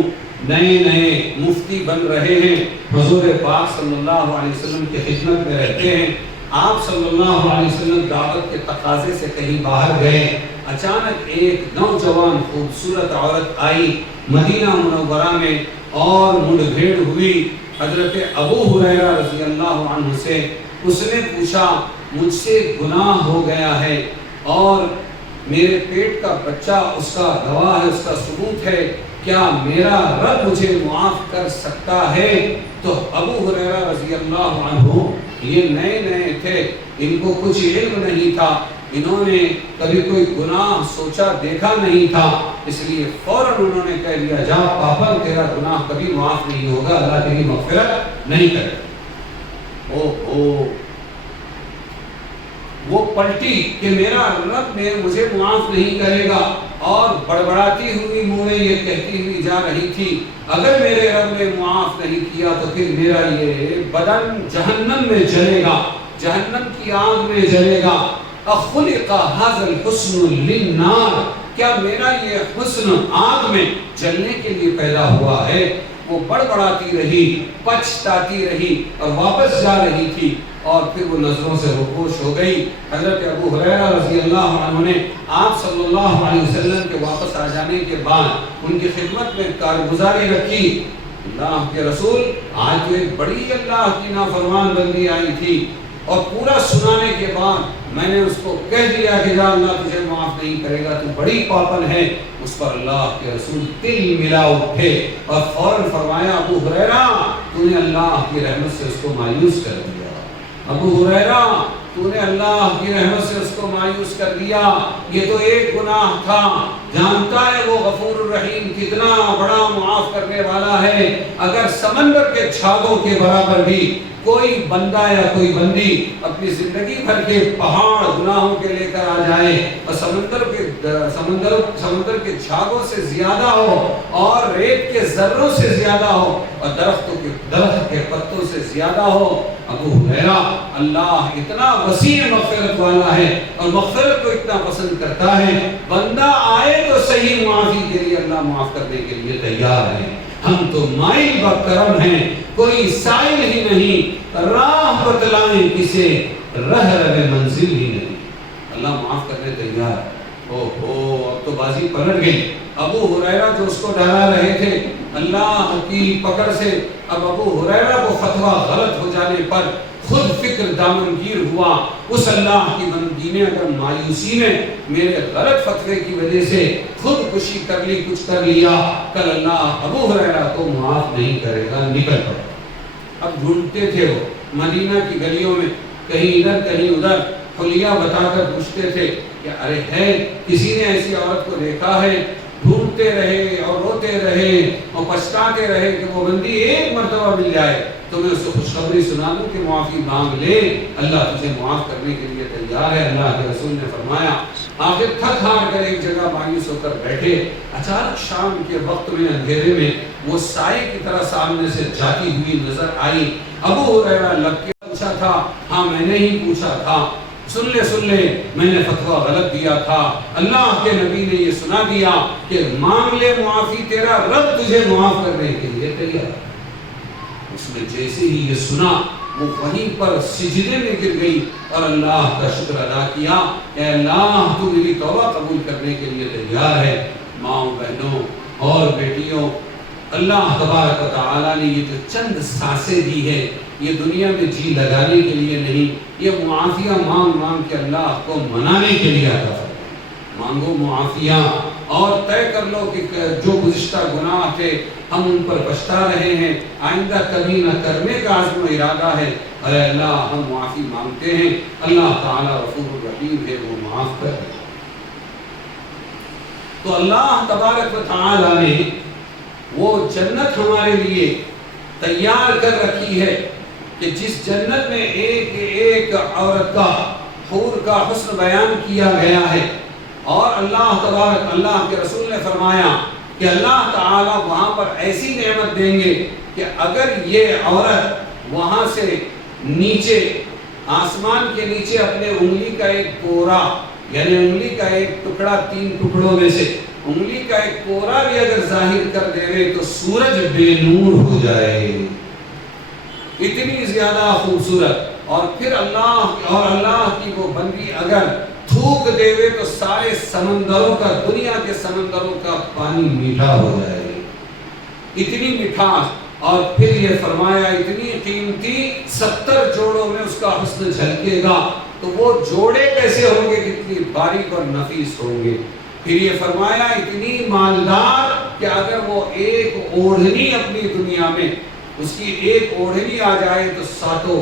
نئے مفتی بن رہے ہیں، حضور پاک صلی اللہ علیہ وسلم کی خدمت میں رہتے ہیں۔ آپ صلی اللہ علیہ وسلم دعوت کے تقاضے سے کہیں باہر گئے، اچانک ایک نوجوان خوبصورت عورت آئی مدینہ منورہ میں اور مڈ بھیڑ ہوئی حضرت ابو ہریرہ رضی اللہ عنہ سے۔ اس نے پوچھا مجھ سے گناہ ہو گیا ہے اور میرے پیٹ کا بچہ اس کا گواہ ہے، اس کا ثبوت ہے، کیا میرا رب مجھے معاف کر سکتا ہے؟ تو ابو ہریرہ رضی اللہ عنہ یہ نئے تھے، ان کو کچھ علم نہیں تھا، انہوں نے کبھی کوئی گناہ سوچا دیکھا نہیں تھا، اس لیے فوراً انہوں نے کہہ دیا جا پاپا تیرا گناہ کبھی معاف نہیں ہوگا، اللہ تیری مغفرت نہیں کرے گا۔ وہ پلٹی کہ میرا رب مجھے معاف نہیں کرے گا، اور بڑبڑاتی ہوئی منہ میں یہ کہتی ہوئی جا رہی تھی اگر میرے رب نے معاف نہیں کیا تو پھر میرا یہ بدن جہنم میں جلے گا، جہنم کی آگ میں جلے گا۔ اخلق هذا الحسن للنار، کیا میرا یہ حسن آگ میں جلنے کے لیے پیدا ہوا ہے؟ وہ بڑبڑاتی رہی، پچھتاتی رہی اور واپس جا رہی تھی، اور پھر وہ نظروں سے روپوش ہو گئی۔ حضرت ابو ہریرہ رضی اللہ عنہ نے آپ صلی اللہ علیہ وسلم کے واپس آ جانے کے بعد ان کی خدمت میں کارگزاری رکھی۔ اللہ کے رسول آج تو ایک بڑی اللہ کی نافرمان بندی آئی تھی، اور پورا سنانے کے بعد میں نے اس کو کہہ دیا کہ جا اللہ تجھے معاف نہیں کرے گا، تو بڑی پاپن ہے۔ اس پر اللہ کے رسول تل ملا اٹھے اور فوراً فرمایا ابو ہریرہ تو نے اللہ کی رحمت سے اس کو مایوس کر دیا، ابو ہریرہ تو نے اللہ کی رحمت سے اس کو مایوس کر دیا، یہ تو ایک گناہ تھا، جانتا ہے وہ غفور الرحیم کتنا بڑا معاف کرنے والا ہے۔ اگر سمندر کے چھاگوں کے برابر بھی کوئی بندہ یا کوئی بندی اپنی زندگی بھر کے پہاڑ گناہوں کے لے کر آ جائے اور سمندر کے چھاگوں سے زیادہ ہو اور ریت کے ذروں سے زیادہ ہو اور درخت کے پتوں سے زیادہ ہو، ابو ہریرہ اللہ اتنا وسیع مغفرت والا ہے اور مغفرت کو اتنا پسند کرتا ہے، بندہ آئے تو صحیح معافی کے لیے اللہ معاف کرنے کے لیے تیار ہے۔ ہم تو مائل بکرم ہیں، کوئی سائل ہی نہیں، راہ بتلائیں کسے رہ منزل ہی نہیں، اللہ معاف کرنے تیار۔ اب تو بازی پلٹ گئی۔ ابو ہریرہ جو اس کو ڈرا رہے تھے اللہ کی پکڑ سے، اب ابو ہریرہ کو فتویٰ غلط ہو جانے پر خود فکر دامنگیر ہوا۔ اس اللہ کی بندی نے اگر مایوسی میں میرے غلط فتوے کی وجہ سے خود کشی کر لی، کچھ کر لیا، کل اللہ ابو ہریرہ کو معاف نہیں کرے گا، نکل پڑا۔ اب ڈھونڈتے تھے وہ مدینہ کی گلیوں میں، کہیں ادھر کہیں ادھر، حلیہ بتا کر پوچھتے تھے کہ ارے ہے کسی نے ایسی عورت کو دیکھا ہے؟ ڈھونڈتے رہے اور روتے رہے اور پچھتاتے رہے کہ وہ بندی ایک مرتبہ مل جائے۔ تو میں اسے خوشخبری سنا دوں کہ معافی مانگ لے، اللہ تجھے معاف کرنے کے لیے تیار ہے۔ اللہ کے رسول نے فرمایا، آخر تھک ہار کر ایک جگہ مایوس ہو کر بیٹھے، اچانک شام کے وقت میں اندھیرے میں وہ سائے کی طرح سامنے سے جاتی ہوئی نظر آئی۔ ابو ہریرہ لگ کے پوچھا تھا، ہاں میں نے ہی پوچھا تھا، سن لے میں نے فتویٰ غلط دیا تھا، اللہ کے نبی نے یہ سنا دیا کہ مانگ لے معافی، تیرا رب تجھے معاف کرنے کے لیے تیار۔ اس نے جیسے ہی یہ سنا وہ وہیں پر سجدے میں گر گئی اور اللہ کا شکر ادا کیا، اے اللہ تو میری توبہ قبول کرنے کے لیے تیار ہے۔ ماں بہنوں اور بیٹیوں، اللہ تبارک و تعالیٰ نے یہ جو چند سانسیں دی ہے، یہ دنیا میں جی لگانے کے لیے نہیں، یہ معافیہ مانگ مانگ کے اللہ کو منانے کے لیے عطا فرمائے۔ مانگو معافیہ اور طے کر لو کہ جو گزشتہ گناہ تھے ہم ان پر پچھتا رہے ہیں، آئندہ کبھی نہ کرنے کا عزم و ارادہ ہے، ارے اللہ ہم معافی مانگتے ہیں، اللہ تعالیٰ غفور الرحیم ہے، وہ معاف کر دے۔ تو اللہ تبارک و تعالیٰ نے وہ جنت ہمارے لیے تیار کر رکھی ہے کہ جس جنت میں ایک ایک عورت کا، حور کا حسن بیان کیا گیا ہے، اور اللہ کے رسول نے فرمایا کہ اللہ تعالیٰ وہاں پر ایسی نعمت دیں گے کہ اگر یہ عورت وہاں سے نیچے، آسمان کے نیچے اپنے انگلی کا ایک پورا، یعنی انگلی کا ایک ٹکڑا 3 ٹکڑوں میں سے انگلی کا ایک پورا بھی اگر ظاہر کر دے تو سورج بے نور ہو جائے، اتنی زیادہ خوبصورت۔ اور پھر اللہ کی وہ بندی اگر تھوک دے تو سارے سمندروں کا، دنیا کے سمندروں کا پانی میٹھا ہو جائے، اتنی مٹھاس۔ اور پھر یہ فرمایا اتنی قیمتی 70 جوڑوں میں اس کا حسن جھلکے گا، تو وہ جوڑے کیسے ہوں گے، کتنی باریک اور نفیس ہوں گے۔ پھر یہ فرمایا اتنی مالدار کہ اگر وہ ایک اوڑھنی اپنی دنیا میں، اس کی ایک اوڑھنی آ جائے تو ساتوں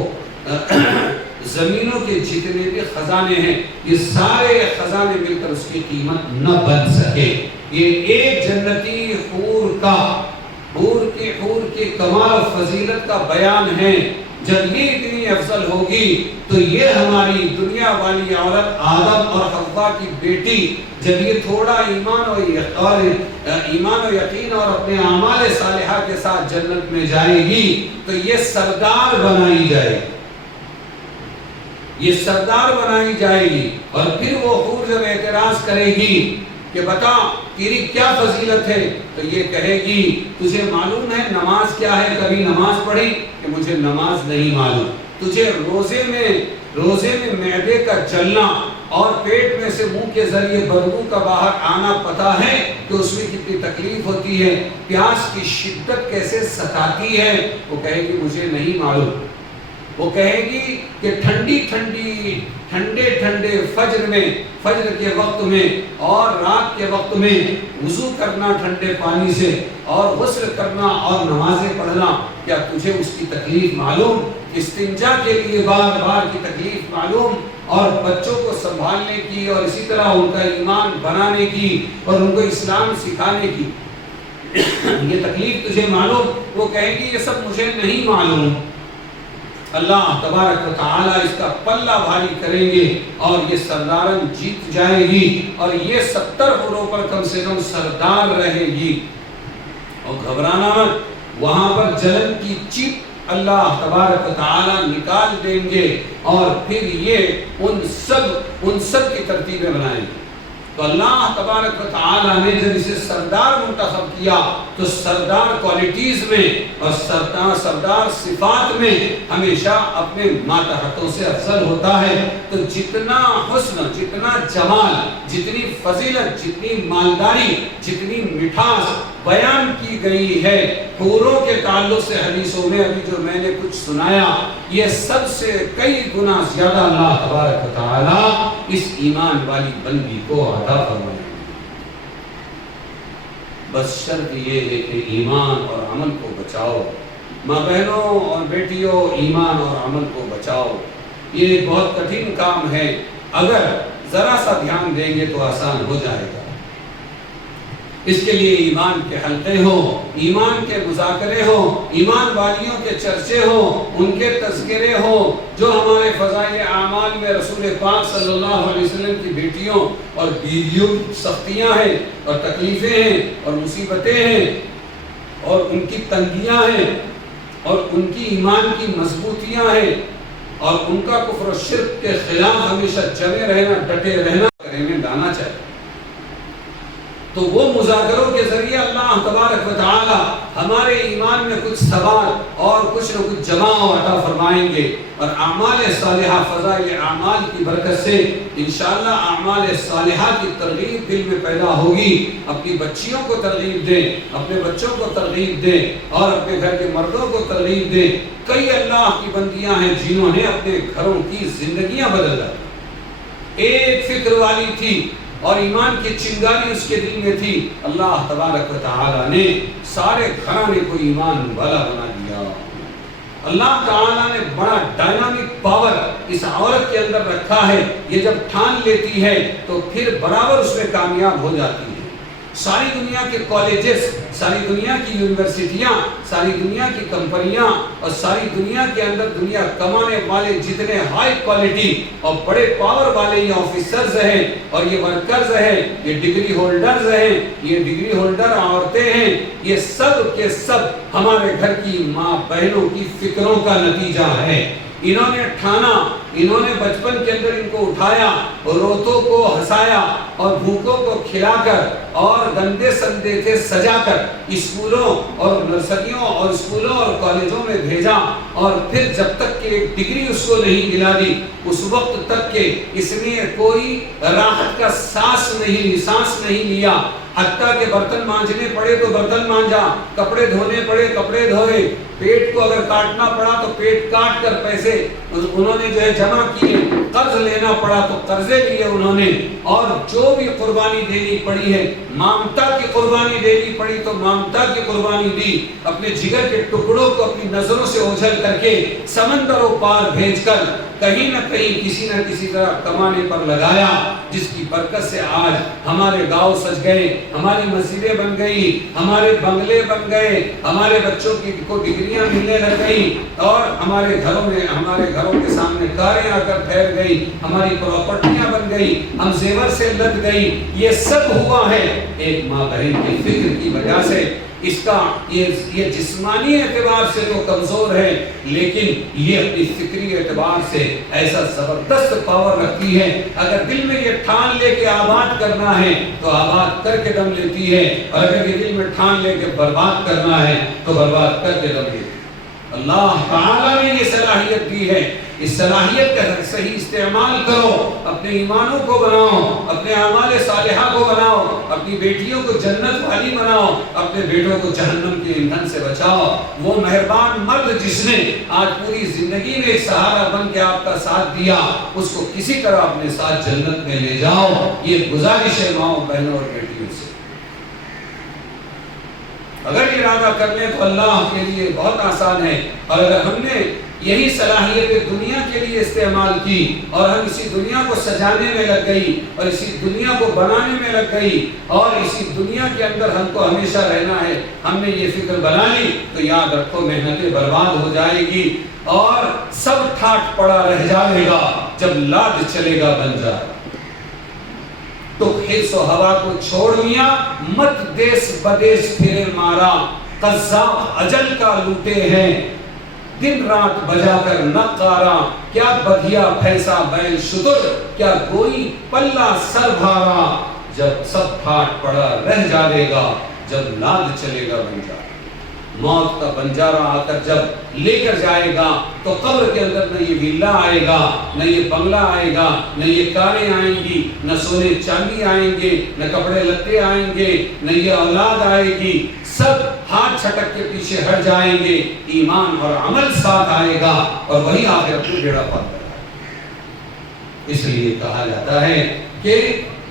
زمینوں کے جتنے بھی خزانے ہیں، یہ سارے خزانے مل کر اس کی قیمت نہ بن سکے۔ یہ ایک جنتی حور کی کمال و فضیلت کا بیان ہے۔ جب یہ اتنی افضل ہوگی تو یہ ہماری دنیا والی عورت آدم اور حوا کی بیٹی جب یہ تھوڑا ایمان و یقین اور اپنے اعمال صالحہ کے ساتھ جنت میں جائے گی تو یہ سردار بنائی جائے گی، یہ سردار بنائی جائے گی۔ اور پھر وہ حور جب اعتراض کرے گی کہ بتا تیری کیا فضیلت ہے، تو یہ کہے گی تجھے معلوم ہے نماز کیا ہے، کبھی نماز پڑھی؟ کہ مجھے نماز نہیں معلوم۔ تجھے روزے میں معدے کا چلنا اور پیٹ میں سے منہ کے ذریعے بدبو کا باہر آنا پتہ ہے کہ اس میں کتنی تکلیف ہوتی ہے، پیاس کی شدت کیسے ستاتی ہے؟ وہ کہے گی مجھے نہیں معلوم۔ وہ کہے گی کہ ٹھنڈے فجر کے وقت میں اور رات کے وقت میں وضو کرنا ٹھنڈے پانی سے اور غسل کرنا اور نمازیں پڑھنا، کیا تجھے اس کی تکلیف معلوم؟ استنجا کے لیے بار بار کی تکلیف معلوم؟ اور بچوں کو سنبھالنے کی اور اسی طرح ان کا ایمان بنانے کی اور ان کو اسلام سکھانے کی یہ تکلیف تجھے معلوم؟ وہ کہے گی یہ سب مجھے نہیں معلوم۔ اللہ تبارک و تعالیٰ اس کا پلہ بھاری کریں گے اور یہ سردارن جیت جائے گی اور یہ 70 حوروں پر کم سے کم سردار رہے گی۔ اور گھبرانا مت، وہاں پر جلن کی چپ اللہ تبارک و تعالیٰ نکال دیں گے اور پھر یہ ان سب کی ترتیبیں بنائیں گے۔ تو اللہ تبارک و تعالیٰ نے جب اسے سردار منتخب کیا تو سردار کوالٹیز میں اور سردار صفات میں ہمیشہ اپنے ماتحتوں سے افضل ہوتا ہے۔ تو جتنا حسن، جتنا جمال، جتنی فضیلت، جتنی مالداری، جتنی مٹھاس بیان کی گئی ہے حوروں کے تعلق سے حدیثوں میں، ابھی جو میں نے کچھ سنایا، یہ سب سے کئی گنا زیادہ اللہ تبارک و تعالیٰ اس ایمان والی بندی کو عطا فرمائے۔ بس شرط یہ ہے کہ ایمان اور عمل کو بچاؤ۔ ماں بہنوں اور بیٹیوں، ایمان اور عمل کو بچاؤ۔ یہ ایک بہت کٹھن کام ہے، اگر ذرا سا دھیان دیں گے تو آسان ہو جائے گا۔ اس کے لیے ایمان کے حلقے ہوں، ایمان کے مذاکرے ہوں، ایمان والیوں کے چرچے ہوں، ان کے تذکرے ہوں، جو ہمارے فضائل اعمال میں رسول پاک صلی اللہ علیہ وسلم کی بیٹیوں اور بیویوں کی سختیاں ہیں اور تکلیفیں ہیں اور مصیبتیں ہیں اور ان کی تنگیاں ہیں اور ان کی ایمان کی مضبوطیاں ہیں اور ان کا کفر و شرک کے خلاف ہمیشہ جمے رہنا، ڈٹے رہنا میں لانا چاہیے۔ تو وہ مذاکروں کے ذریعے اللہ تبارک و تعالی ہمارے ایمان میں کچھ ثبات اور کچھ نہ کچھ جمع عطا فرمائیں گے، اور اعمال صالحہ، فضائل اعمال کی برکت سے انشاءاللہ اعمال صالحہ کی ترغیب دل میں پیدا ہوگی۔ اپنی بچیوں کو ترغیب دیں، اپنے بچوں کو ترغیب دیں اور اپنے گھر کے مردوں کو ترغیب دیں۔ کئی اللہ کی بندیاں ہیں جنہوں نے اپنے گھروں کی زندگیاں بدل دی۔ ایک فکر والی تھی اور ایمان کی چنگاری اس کے دل میں تھی، اللہ تبارک و تعالی نے سارے گھرانے کو ایمان والا بنا دیا۔ اللہ تعالی نے بڑا ڈائنامک پاور اس عورت کے اندر رکھا ہے، یہ جب ٹھان لیتی ہے تو پھر برابر اس میں کامیاب ہو جاتی ہے۔ ساری دنیا کے کالجز، ساری دنیا کی یونیورسٹیاں، ساری دنیا کی کمپنیاں اور ساری دنیا کے اندر دنیا کمانے والے جتنے ہائی کوالٹی اور بڑے پاور والے یہ آفیسرز ہیں اور یہ ورکرز ہیں، یہ ڈگری ہولڈرز ہیں، یہ ڈگری ہولڈر عورتیں ہیں، یہ سب کے سب ہمارے گھر کی ماں بہنوں کی فکروں کا نتیجہ ہے۔ انہوں نے ٹھانا، انہوں نے بچپن کے اندر ان کو اٹھایا، روتوں کو ہنسایا اور بھوکوں کو کھلا کر اور گندے سندے تھے سجا کر اسکولوں اور نرسریوں اور اسکولوں اور کالجوں میں بھیجا، اور پھر جب تک کہ ایک ڈگری اس کو نہیں دلا دی اس وقت تک کہ اس نے کوئی راحت کا سانس نہیں لیا، حتیٰ کہ برتن مانجنے پڑے تو برتن مانجا، کپڑے دھونے پڑے کپڑے دھوئے، پیٹ کو اگر کاٹنا پڑا تو پیٹ کاٹ کر پیسے انہوں نے جو ہے جمع کیے، قرض لینا پڑا تو قرضے لیے انہوں نے، اور جو بھی قربانی دینی پڑی ہے، مامتا کی قربانی دینی پڑی تو مامتا کی قربانی دی، اپنے جگر کے ٹکڑوں کو اپنی نظروں سے اوجھل کر کے سمندروں پار بھیج کر کہیں نہ کہیں کسی نہ کسی طرح کمانے پر لگایا، جس کی برکت سے آج ہمارے گاؤں سج گئے، ہماری مسجدیں بن گئی، ہمارے بنگلے بن گئے، ہمارے بچوں کو ڈگریاں ملنے لگ گئی، اور ہمارے گھروں کے سامنے کاریں آ کر ٹھہر گئی، ہماری پراپرٹیاں بن گئی، ہم زیور سے لد گئی۔ یہ سب ہوا ہے ایک ماں بہن کی فکر کی وجہ سے۔ اس کا یہ جسمانی اعتبار سے تو کمزور ہے، لیکن یہ اپنی فکری اعتبار سے ایسا زبردست پاور رکھتی ہے۔ اگر دل میں یہ ٹھان لے کے آباد کرنا ہے تو آباد کر کے دم لیتی ہے، اور اگر یہ دل میں ٹھان لے کے برباد کرنا ہے تو برباد کر کے دم لیتی ہے۔ اللہ تعالیٰ نے یہ صلاحیت دی ہے، اس صلاحیت کا صحیح استعمال کرو، اپنے ایمانوں کو بناؤ، اپنے اعمال صالحہ کو بناؤ، اپنی بیٹیوں کو جنت والی بناؤ، اپنے بیٹوں کو جہنم کے ایندھن سے بچاؤ۔ وہ مہربان مرد جس نے آج پوری زندگی میں ایک سہارا بن کے آپ کا ساتھ دیا، اس کو کسی طرح اپنے ساتھ جنت میں لے جاؤ۔ یہ گزارش ہے ماؤں، بہنوں اور بیٹیوں سے۔ اگر ارادہ کر لیں تو اللہ کے لیے بہت آسان ہے، اور اگر ہم نے یہی صلاحیت دنیا کے لیے استعمال کی اور ہم اسی دنیا کو سجانے میں لگ گئی اور اسی دنیا کو بنانے میں لگ گئی اور اسی دنیا کے اندر ہم کو ہمیشہ رہنا ہے، ہم نے یہ فکر بنا لی تو یاد رکھو محنتیں برباد ہو جائے گی اور سب ٹھاٹ پڑا رہ جائے گا جب لاد چلے گا بن جائے۔ تو حرص و ہوا کو چھوڑ لیا، مت دیس بدیس پھرے مارا، قذاب اجل کا لوٹے ہیں، دن رات بجا کر نقارا، کیا بدھیا بھینسا بیل شتر، کیا گوئی پلہ سر بھارا، جب سب ٹھاٹ پڑا رہ جائے گا جب لاد چلے گا بن جائے۔ موت کا بنجارہ آ کر جب لے کر جائے گا تو قبر کے اندر نہ یہ ویلا آئے گا، نہ یہ بنگلہ آئے گا، نہ یہ کاریں آئیں گی، نہ سونے چاندی آئیں گے، نہ کپڑے لتے آئیں گے، نہ یہ اولاد آئے گی، سب ہاتھ چھٹک کے پیچھے ہٹ جائیں گے، ایمان اور عمل ساتھ آئے گا اور وہی آخرت میں بیڑا پار کرے گا۔ اس لیے کہا جاتا ہے کہ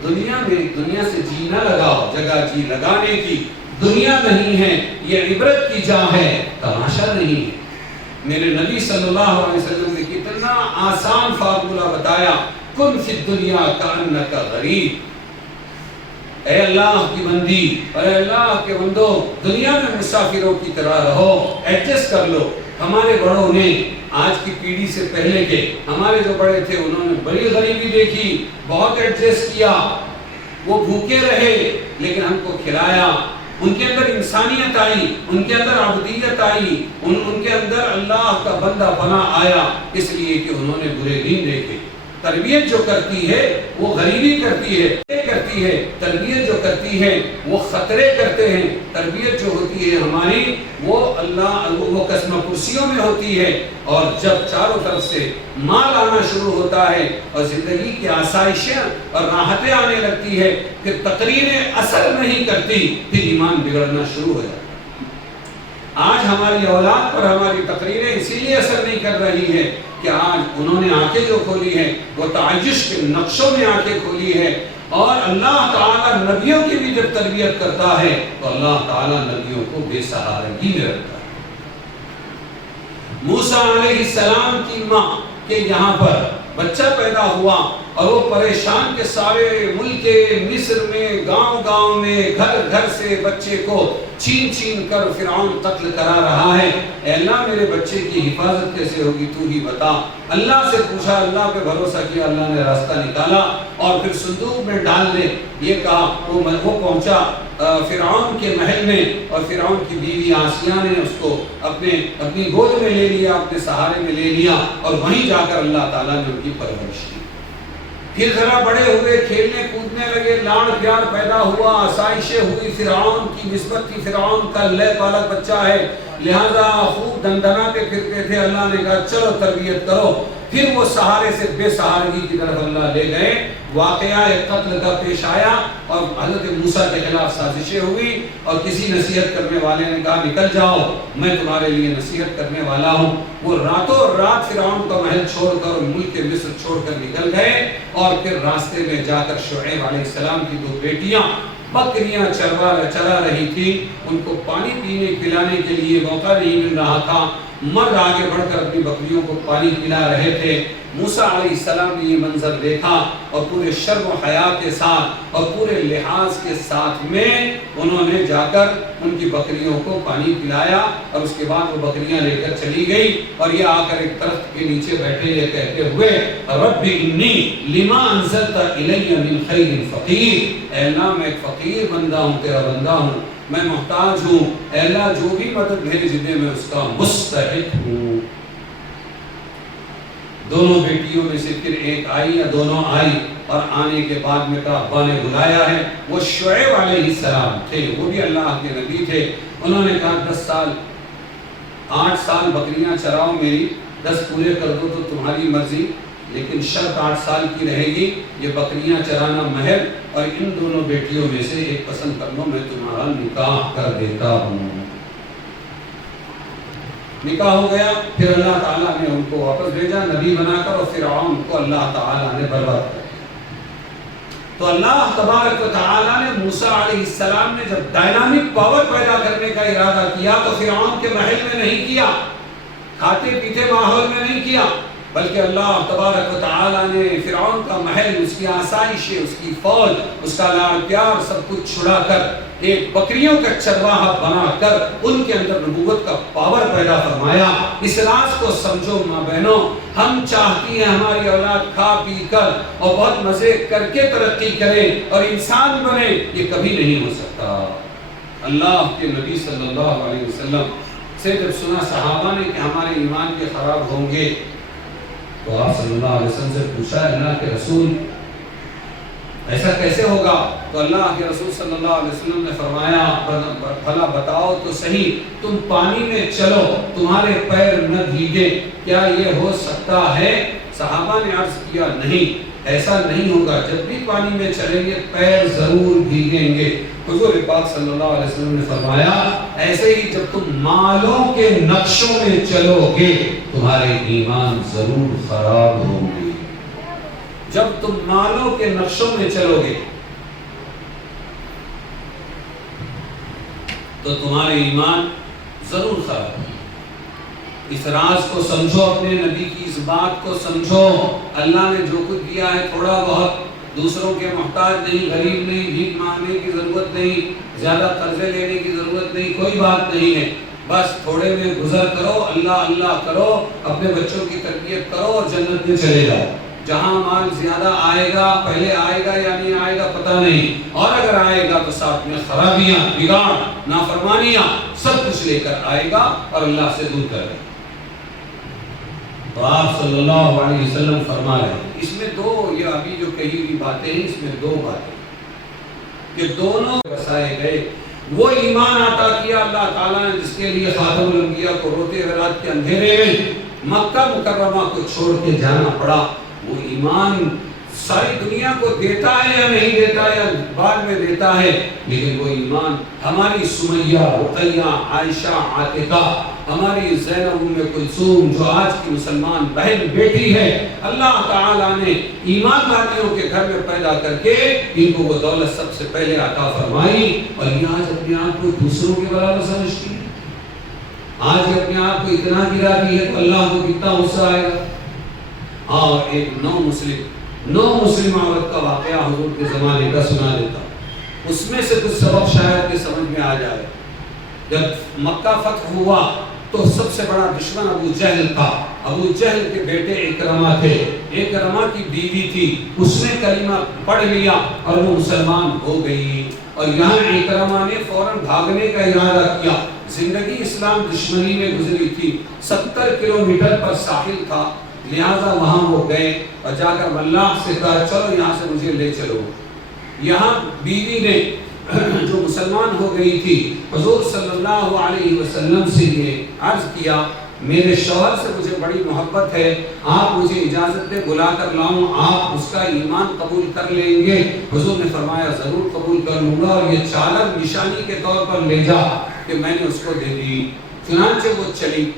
دنیا سے جی نہ لگاؤ، جگہ جی لگانے کی دنیا نہیں ہے، یہ عبرت کی جا ہے، تماشا نہیں ہے۔ میرے نبی صلی اللہ علیہ وسلم نے کتنا آسان فارمولہ بتایا، کن فی الدنیا کانک غریب، اے اللہ کی بندی اور اے اللہ کے بندو، دنیا میں مسافروں کی طرح رہو، ایڈجسٹ کر لو۔ ہمارے بڑوں نے آج کی پیڑھی سے پہلے کے ہمارے جو بڑے تھے انہوں نے بڑی غریبی دیکھی، بہت ایڈجسٹ کیا، وہ بھوکے رہے لیکن ہم کو کھلایا۔ ان کے اندر انسانیت آئی، ان کے اندر عبودیت آئی، ان کے اندر اللہ کا بندہ بنا آیا، اس لیے کہ انہوں نے برے دن دیکھے۔ تربیت جو کرتی ہے وہ غریبی کرتی ہے، تربیت جو کرتی ہے وہ خطرے کرتے ہیں، تربیت جو ہوتی ہے ہماری وہ وہ قسم کرسیوں میں ہوتی ہے۔ اور جب چاروں طرف سے مال آنا شروع ہوتا ہے اور زندگی کی آسائشیں اور راحتیں آنے لگتی ہے، پھر تقریریں اثر نہیں کرتی، پھر ایمان بگڑنا شروع ہو جاتا ہے۔ آج ہماری اولاد پر ہماری تقریریں اسی لیے اثر نہیں کر رہی ہے کہ آج انہوں نے آنکھیں جو کھولی ہیں وہ تعجش کے نقشوں میں آنکھیں کھولی ہے۔ اور اللہ تعالیٰ نبیوں کی بھی جب تربیت کرتا ہے تو اللہ تعالیٰ نبیوں کو بے سہارگی میں رکھتا ہے۔ موسیٰ علیہ السلام کی ماں کے یہاں پر بچہ پیدا ہوا اور وہ پریشان کے سارے ملک مصر میں گاؤں گاؤں میں گھر گھر سے بچے کو چھین چھین کر فرعون قتل کرا رہا ہے۔ اے اللہ میرے بچے کی حفاظت کیسے ہوگی تو ہی بتا۔ اللہ سے پوچھا، اللہ پہ بھروسہ کیا، اللہ نے راستہ نکالا اور پھر صندوق میں ڈال دے یہ کہا۔ وہ پہنچا فرعون کے محل میں اور فرعون کی بیوی آسیہ نے اس کو اپنی گود میں لے لیا، اپنے سہارے میں لے لیا اور وہیں جا کر اللہ تعالیٰ نے ان کی پرورش کی۔ پھر ذرا بڑے ہوئے، کھیلنے کودنے لگے، لاڑ پیار پیدا ہوا، آسائشیں ہوئی، فرعون کی نسبت تھی، فرعون کا لے پالک بچہ ہے لہذا خوب دندناتے پھرتے تھے۔ اللہ نے کہا چلو تربیت کرو۔ پھر وہ سہارے سے بے سہارگی کی طرف اللہ لے گئے۔ واقعہ قتل کا پیش آیا اور حضرت موسیٰ کے خلاف سازشیں ہوئی اور کسی نصیحت کرنے والے نے کہا نکل جاؤ، میں تمہارے لیے نصیحت کرنے والا ہوں۔ وہ راتوں رات فرعون کا محل چھوڑ کر ملک مصر چھوڑ کر نکل گئے اور پھر راستے میں جا کر شعیب علیہ السلام کی 2 بیٹیاں بکریاں چرا رہی تھی، ان کو پانی پینے پلانے کے لیے موقع نہیں مل رہا تھا۔ مرد آگے بڑھ کر اپنی بکریوں کو پانی پلا رہے تھے۔ موسیٰ علیہ السلام نے یہ منظر دیکھا اور پورے شرم و حیا کے ساتھ اور پورے لحاظ کے ساتھ میں انہوں نے جا کر ان کی بکریوں کو پانی پلایا اور اس کے بعد وہ بکریاں لے کر چلی گئی اور یہ آ کر ایک درخت کے نیچے بیٹھے یہ کہتے ہوئے رب انی لما انزلت الی من خیر فقیر، اے اللہ میں ایک فقیر بندہ ہوں، تیرا بندہ ہوں، میں محتاج ہوں، اے اللہ جو بھی مدد بھیج دے میں اس کا مستحق ہوں۔ دونوں بیٹیوں میں سے پھر ایک آئی یا دونوں آئی اور آنے کے بعد میں کہا ابا نے بلایا ہے۔ وہ شعیب علیہ السلام تھے، وہ بھی اللہ کے نبی تھے۔ انہوں نے کہا 8 سال بکریاں چراؤ میری، 10 پورے کر دو تو تمہاری مرضی، لیکن شرط 8 سال کی رہے گی، یہ بکریاں چرانا مہر اور ان دونوں بیٹیوں میں سے ایک پسند کر لو، میں تمہارا نکاح کر دیتا ہوں۔ نکاح ہو گیا، پھر اللہ تعالیٰ نے ان کو واپس بھیجا نبی بنا کر اور فرعون کو اللہ تعالیٰ نے برباد کر دیا۔ تو اللہ تبارک و تعالیٰ نے موسیٰ علیہ السلام نے جب ڈائنامک پاور پیدا کرنے کا ارادہ کیا تو فرعون کے محل میں نہیں کیا، کھاتے پیتے ماحول میں نہیں کیا، بلکہ اللہ تبارک و تعالیٰ نے فرعون کا محل، اس کی آسائشیں، اس کی فوج، اس کا لاڑ پیار سب کچھ چھڑا کر ایک بکریوں کا چرواہا بنا کر ان کے اندر نبوت کا پاور پیدا فرمایا۔ اس راز کو سمجھو ماں بہنوں، ہم چاہتی ہیں ہماری اولاد کھا پی کر اور بہت مزے کر کے ترقی کرے اور انسان بنے، یہ کبھی نہیں ہو سکتا۔ اللہ کے نبی صلی اللہ علیہ وسلم سے جب سنا صحابہ نے کہ ہمارے ایمان کے خراب ہوں گے تو آپ صلی اللہ علیہ وسلم سے پوچھا اللہ کے رسول ایسا کیسے ہوگا؟ تو اللہ کے رسول صلی اللہ علیہ وسلم نے فرمایا بھلا بتاؤ تو صحیح، تم پانی میں چلو تمہارے پیر نہ بھیگے، کیا یہ ہو سکتا ہے؟ صحابہ نے عرض کیا نہیں، ایسا نہیں ہوگا، جب بھی پانی میں چلیں گے پیر ضرور بھیگیں گے۔ حضور پاک صلی اللہ علیہ وسلم نے فرمایا ایسے ہی جب تم مالوں کے نقشوں میں چلو گے تمہارے ایمان ضرور خراب ہوں گے۔ جب تم مالوں کے نقشوں میں چلو گے تو تمہارے ایمان ضرور خراب ہوگا۔ اس راز کو سمجھو، اپنے نبی کی اس بات کو سمجھو۔ اللہ نے جو کچھ دیا ہے تھوڑا بہت دوسروں کے محتاج نہیں، غریب نہیں، بھیک مانگنے کی ضرورت نہیں، زیادہ قرضے لینے کی ضرورت نہیں، کوئی بات نہیں ہے۔ بس تھوڑے میں گزر کرو، اللہ اللہ کرو، اپنے بچوں کی تربیت کرو اور جنت میں چلے جاؤ۔ جہاں مال زیادہ آئے گا، پہلے آئے گا یا نہیں آئے گا پتہ نہیں، اور اگر آئے گا تو ساتھ میں خرابیاں، بگاڑ، نافرمانیاں سب کچھ لے کر آئے گا اور اللہ سے دور کر دے گا۔ تو آپ صلی اللہ علیہ وسلم فرما رہے ہیں، اس میں دو، یہ ابھی جو کہی ہوئی باتیں ہیں اس میں دو باتیں کہ دونوں بسائے گئے۔ وہ ایمان عطا کیا اللہ تعالیٰ نے جس کے لیے خاتم الانبیاء کو روتے ہوئے رات کے اندھیرے میں مکہ مکرمہ کو چھوڑ کے جانا پڑا۔ وہ ایمان ساری دنیا کو دیتا ہے یا نہیں دیتا ہے یا بعد میں دیتا ہے، لیکن وہ ایمان ہماری سمیہ، رقیہ، عائشہ، عاتقہ، ہماری زینب ام کلثوم جو آج کی مسلمان بہن بیٹی ہے، اللہ تعالیٰ نے ایمان والیوں کے گھر میں پیدا کر کے ان کو وہ دولت سب سے پہلے عطا فرمائی، اور یہ آج اپنے آپ کو دوسروں کے برابر سمجھتی ہے، آج اپنے آپ کو اتنا گراتی ہے تو اللہ کو کتنا غصہ آئے گا۔ اور ایک نو مسلم عورت کا واقعہ حضور کے زمانے کا سنا دیتا ہوں، اس میں سے کچھ سبق شاید کے سمجھ میں آ جائے۔ جب مکہ فتح ہوا تو سب سے بڑا دشمن ابو جہل تھا۔ ابو جہل کے بیٹے اکرمہ تھے، اکرمہ کی بیوی تھی، اس نے کلمہ پڑھ لیا اور وہ مسلمان ہو گئی، اور یہاں اکرمہ نے فوراً بھاگنے کا ارادہ کیا۔ زندگی اسلام دشمنی میں گزری تھی، 70 کلومیٹر پر ساحل تھا، لہذا وہاں وہ گئے اور جا کر ملاح سے کہا چلو یہاں سے مجھے لے چلو۔ یہاں بیوی نے جو مسلمان ہو گئی تھی حضور صلی اللہ علیہ وسلم سے یہ عرض کیا، میرے شوہر سے مجھے بڑی محبت ہے، آپ مجھے اجازت دے بلا کر لاؤں، آپ اس کا ایمان قبول کر لیں گے؟ حضور نے فرمایا ضرور قبول کر لوں گا، اور یہ چادر نشانی کے طور پر لے جا کہ میں نے اس کو دے دی۔ چنانچہ وہ چلی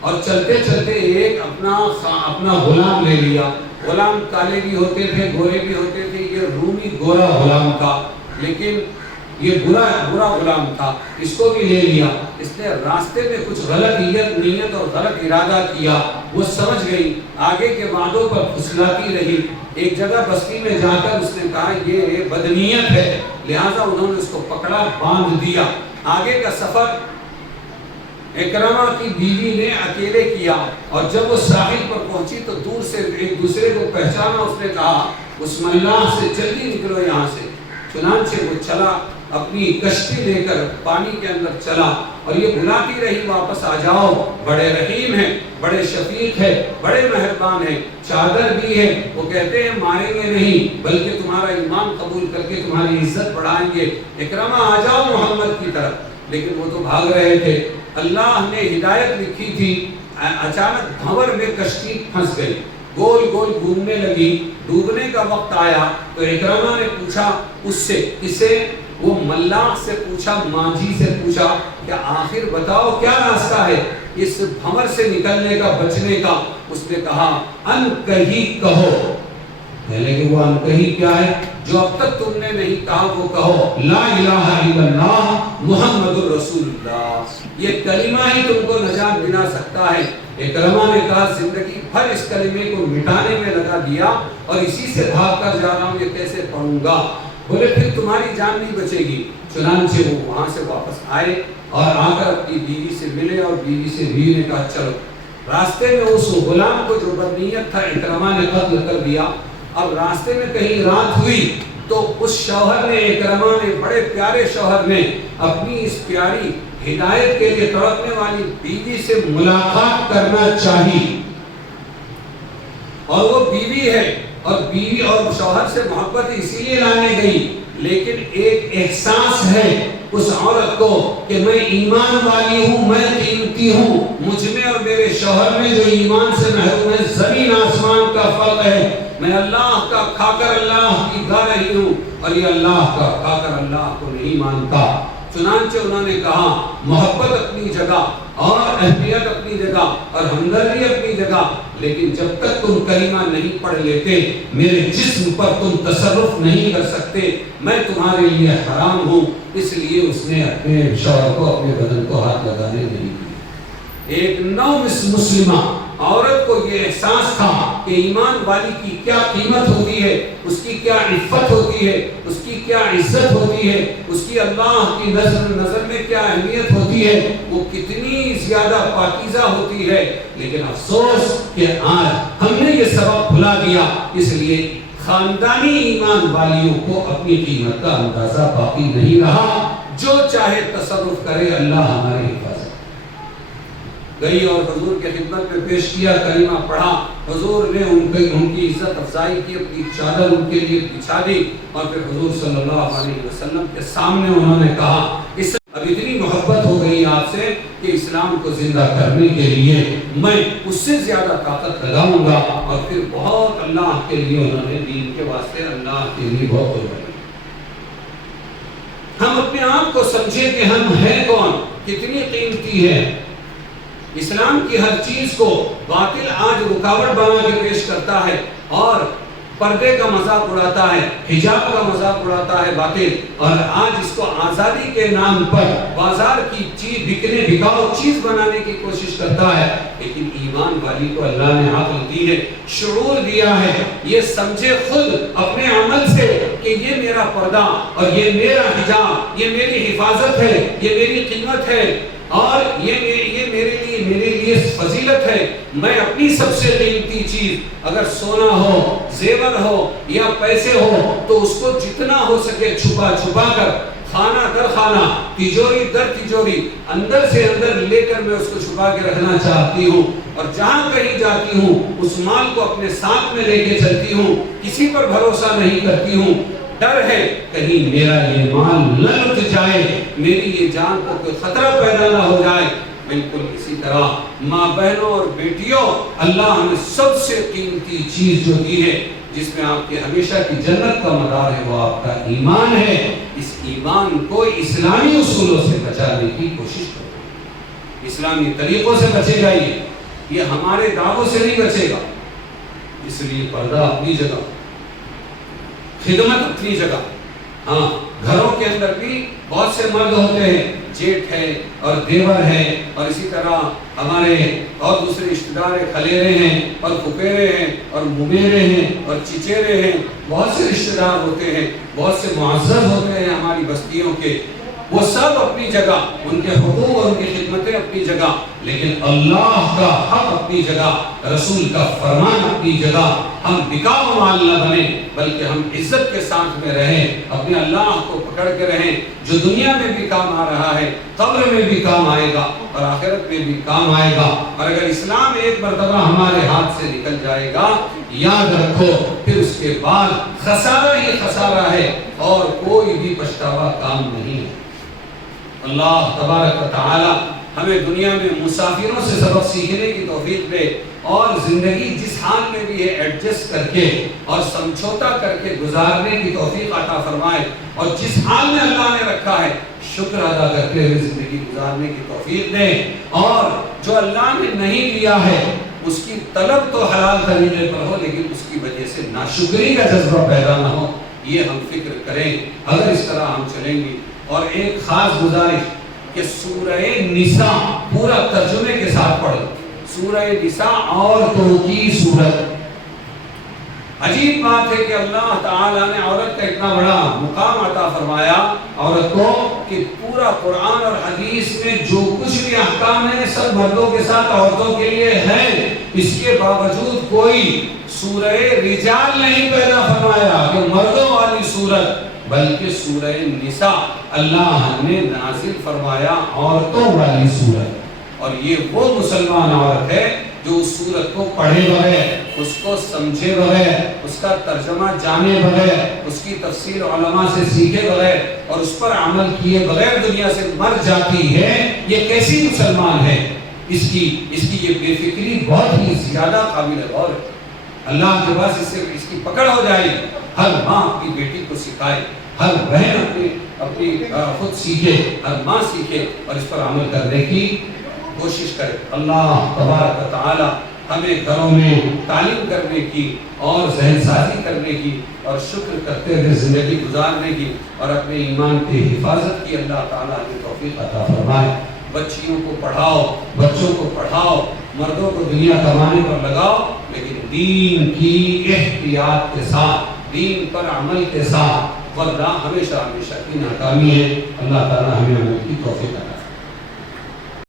اور چلتے چلتے ایک اپنا غلام لے لیا۔ غلام کالے بھی ہوتے تھے، گورے بھی ہوتے تھے، یہ رومی گورا غلام تھا، لیکن یہ برا غلام تھا، اس کو بھی لے لیا۔ اس نے راستے میں کچھ غلط نیت اور غلط ارادہ کیا، وہ سمجھ گئی، آگے کے وعدوں پر پھسلاتی رہی۔ ایک جگہ بستی میں جا کر اس نے کہا یہ بدنیت ہے، لہٰذا انہوں نے اس کو پکڑا، باندھ دیا۔ آگے کا سفر اکرمہ کی بیوی نے اکیلے کیا، اور جب وہ ساحل پر پہنچی تو دور سے ایک دوسرے کو پہچانا، اس نے کہا اس ملاح سے جلدی نکلو یہاں سے۔ چنانچہ وہ چلا، اپنی کشتی لے کر پانی کے اندر چلا، اور یہ بلاتی رہی واپس آ جاؤ، بڑے رحیم ہیں، بڑے شفیق ہے، بڑے مہربان ہیں، چادر بھی ہے، وہ کہتے ہیں ماریں گے نہیں بلکہ تمہارا ایمان قبول کر کے تمہاری عزت بڑھائیں گے، اکرمہ آ جاؤ محمد کی طرف۔ لیکن وہ تو بھاگ رہے تھے۔ اللہ نے ہدایت لکھی تھی، اچانک بھنور میں کشتی پھنس گئی، گول گول گھومنے لگی، ڈوبنے کا وقت آیا تو اکرمہ نے پوچھا اس سے، کسے؟ وہ ملاح سے پوچھا، ماجھی سے پوچھا کہ آخر بتاؤ کیا راستہ ہے اس بھنور سے نکلنے کا، بچنے کا؟ اس نے کہا ان کہی کہو۔ پہلے کہ وہ ان کہی کیا ہے؟ جو اب تک تم نے نہیں کہا وہ کہو، لا الہ الا اللہ محمد الرسول اللہ، یہ کلمہ ہی تم کو نجات دلا سکتا ہے۔ اکرمہ نے کہا زندگی بھر اس کلمے کو مٹانے میں لگا دیا اور اسی سے بھاگ کر جا رہا ہوں، یہ کیسے پڑھوں گا؟ بولے پھر تمہاری جان نہیں بچے گی۔ چنانچہ وہ وہاں سے واپس آئے اور آ کر اپنی بیوی سے ملے، اور بیوی نے کہا چلو۔ راستے میں اس غلام کو جو بدنیت تھا اکرمہ نے قتل کر دیا۔ اب راستے میں کہیں رات ہوئی تو اس شوہر نے، اکرمہ نے، بڑے پیارے شوہر نے اپنی اس پیاری ہدایت کے لیے تڑپنے والی بیوی سے ملاقات کرنا چاہی، اور وہ بیوی ہے، اور بیوی اور شوہر سے محبت اسی لیے لانے گئی، لیکن ایک احساس ہے اس عورت کو کہ میں ایمان والی ہوں، میں قیمتی ہوں، مجھ میں اور میرے شوہر میں جو ایمان سے محروم ہے زمین آسمان کا فرق ہے، میں اللہ کا کھا کر اللہ کی گا رہی ہوں اور یہ اللہ کا کھا کر اللہ کو نہیں مانتا۔ چنانچہ انہوں نے کہا محبت اپنی جگہ اور اہمیت اپنی جگہ اور ہمدردی اپنی جگہ، لیکن جب تک تم کلمہ نہیں پڑھ لیتے میرے جسم پر تم تصرف نہیں کر سکتے، میں تمہارے لیے حرام ہوں۔ اس لیے اس نے اپنے شوہر کو، اپنے بدن کو ہاتھ لگانے نہیں دی۔ ایک نو مسلمہ عورت کو یہ احساس تھا کہ ایمان والی کی کیا قیمت ہوتی ہے، اس کی کیا عفت ہوتی ہے، اس کی کیا عزت ہوتی ہے، اس کی اللہ کی نظر میں کیا اہمیت ہوتی ہے، وہ کتنی زیادہ پاکیزہ ہوتی ہے. لیکن افسوس کہ آج ہم نے یہ سبق بھلا دیا. اس لیے خاندانی ایمان والیوں کو اپنی قیمت کا اندازہ باقی نہیں رہا. جو چاہے تصرف کرے، اللہ ہماری حفاظت گئی اور حضور کے خدمت میں پیش کیا، کلمہ پڑھا. حضور نے ان کی عزت افزائی کی، اپنی چادر ان کے لیے بچھا دی اور پھر حضور صلی اللہ علیہ وسلم کے سامنے انہوں نے کہا اب اتنی محبت ہو گئی آپ سے کہ اسلام کو زندہ کرنے کے لیے میں اس سے زیادہ طاقت لگاؤں گا. اور پھر بہت اللہ کے لیے انہوں نے دین کے واسطے اللہ کے لیے بہت قربانی. ہم اپنے آپ کو سمجھیں کہ ہم ہیں کون، کتنی قیمتی ہے. اسلام کی ہر چیز کو باطل آج رکاوٹ بنا کے پیش کرتا ہے اور پردے کا مذاق اڑاتا ہے، حجاب کا مذاق اڑاتا ہے باطل، اور آج اس کو آزادی کے نام پر بازار کی چیز بکاؤ چیز بنانے کی کوشش کرتا ہے. لیکن ایمان والی کو اللہ نے عقل دی ہے، شعور دیا ہے، یہ سمجھے خود اپنے عمل سے کہ یہ میرا پردہ اور یہ میرا حجاب، یہ میری حفاظت ہے، یہ میری قیمت ہے اور یہ میرے لیے فضیلت ہے. میں اپنی سب سے قیمتی چیز اگر سونا ہو، زیور ہو یا پیسے ہو تو اس کو جتنا ہو سکے چھپا کر، خانہ در خانہ، تجوری در تجوری، اندر سے اندر لے کر میں اس کو چھپا کے رکھنا چاہتی ہوں. اور جہاں کہیں جاتی ہوں اس مال کو اپنے ساتھ میں لے کے چلتی ہوں، کسی پر بھروسہ نہیں کرتی ہوں. ڈر ہے کہیں میرا یہ مال نہ لٹ جائے، میری یہ جان کو کوئی خطرہ پیدا نہ ہو جائے. بالکل اسی طرح ماں بہنوں اور بیٹیوں، اللہ نے سب سے قیمتی چیز جو دی ہے جس میں آپ کے ہمیشہ کی جنت کا مدار ہے وہ آپ کا ایمان ہے. اس ایمان کو اسلامی اصولوں سے بچانے کی کوشش کرو. اسلامی طریقوں سے بچے گا، یہ ہمارے دعووں سے نہیں بچے گا. اس لیے پردہ اپنی جگہ، خدمت اپنی جگہ. ہاں، گھروں کے اندر بھی بہت سے مرد ہوتے ہیں، جیٹھ ہے اور دیور ہے اور اسی طرح ہمارے اور دوسرے رشتہ دار خلیرے ہیں اور پھپھیرے ہیں اور ممیرے ہیں اور چچیرے ہیں. بہت سے رشتہ دار ہوتے ہیں، بہت سے معزز ہوتے ہیں ہماری بستیوں کے. وہ سب اپنی جگہ، ان کے حقوق اور ان کی خدمتیں اپنی جگہ، لیکن اللہ کا حق اپنی جگہ، رسول کا فرمان اپنی جگہ. ہم بکاؤ مال نہ بنے بلکہ ہم عزت کے ساتھ میں رہیں، اپنے اللہ کو پکڑ کے رہیں جو دنیا میں بھی کام آ رہا ہے، قبر میں بھی کام آئے گا اور آخرت میں بھی کام آئے گا. اور اگر اسلام ایک مرتبہ ہمارے ہاتھ سے نکل جائے گا، یاد رکھو پھر اس کے بعد خسارہ ہی خسارہ ہے اور کوئی بھی پچھتاوا کام نہیں ہے. اللہ تبارک و تعالی ہمیں دنیا میں مسافروں سے سبق سیکھنے کی توفیق دے اور زندگی جس حال میں بھی ہے ایڈجسٹ کر کے اور سمجھوتا کر کے گزارنے کی توفیق عطا فرمائے. اور جس حال میں اللہ نے رکھا ہے شکر ادا کرتے ہوئے زندگی گزارنے کی توفیق دے. اور جو اللہ نے نہیں دیا ہے اس کی طلب تو حلال طریقے پر ہو لیکن اس کی وجہ سے ناشکری کا جذبہ پیدا نہ ہو. یہ ہم فکر کریں. اگر اس طرح ہم چلیں گے. اور ایک خاص گزارش کہ سورہ نساء پورا ترجمے کے ساتھ پڑھیں. سورہ نساء عورتوں کی سورت. عجیب بات ہے کہ اللہ تعالیٰ نے عورت کا اتنا بڑا مقام عطا فرمایا عورت کو کہ پورا قرآن اور حدیث میں جو کچھ بھی احکام ہیں سب مردوں کے ساتھ عورتوں کے لیے ہیں. اس کے باوجود کوئی سورہ رجال نہیں پیدا فرمایا کہ مردوں والی سورت، بلکہ سورہ نساء اللہ نے نازل فرمایا عورتوں والی سورت. اور یہ وہ مسلمان عورت ہے جو اس سورت کو پڑھے بغیر، اس کو سمجھے بغیر، اس کا ترجمہ جانے بغیر، اس کی تفسیر علماء سے سیکھے بغیر اور اس پر عمل کیے بغیر دنیا سے مر جاتی ہے. یہ کیسی مسلمان ہے؟ اس کی یہ بے فکری بہت ہی زیادہ قابل غور ہے. اللہ کے پاس اس کی پکڑ ہو جائے. ہر ماں اپنی بیٹی کو سکھائے، ہر بہن اپنی خود سیکھے، ہر ماں سیکھے اور اس پر عمل کرنے کی کوشش کرے. اللہ تبارک و تعالی ہمیں گھروں میں تعلیم کرنے کی اور ذہن سازی کرنے کی اور شکر کرتے ہوئے زندگی گزارنے کی اور اپنے ایمان کی حفاظت کی اللہ تعالیٰ کی توفیق عطا فرمائے. بچیوں کو پڑھاؤ، بچوں کو پڑھاؤ، مردوں کو دنیا کمانے پر لگاؤ، لیکن دین کی احتیاط کے ساتھ، دین پر عمل کے ساتھ، ورنہ ہمیشہ ہمیشہ کی ناکامی ہے۔ اللہ تعالیٰ ہمیں عمل کی توفیق عطا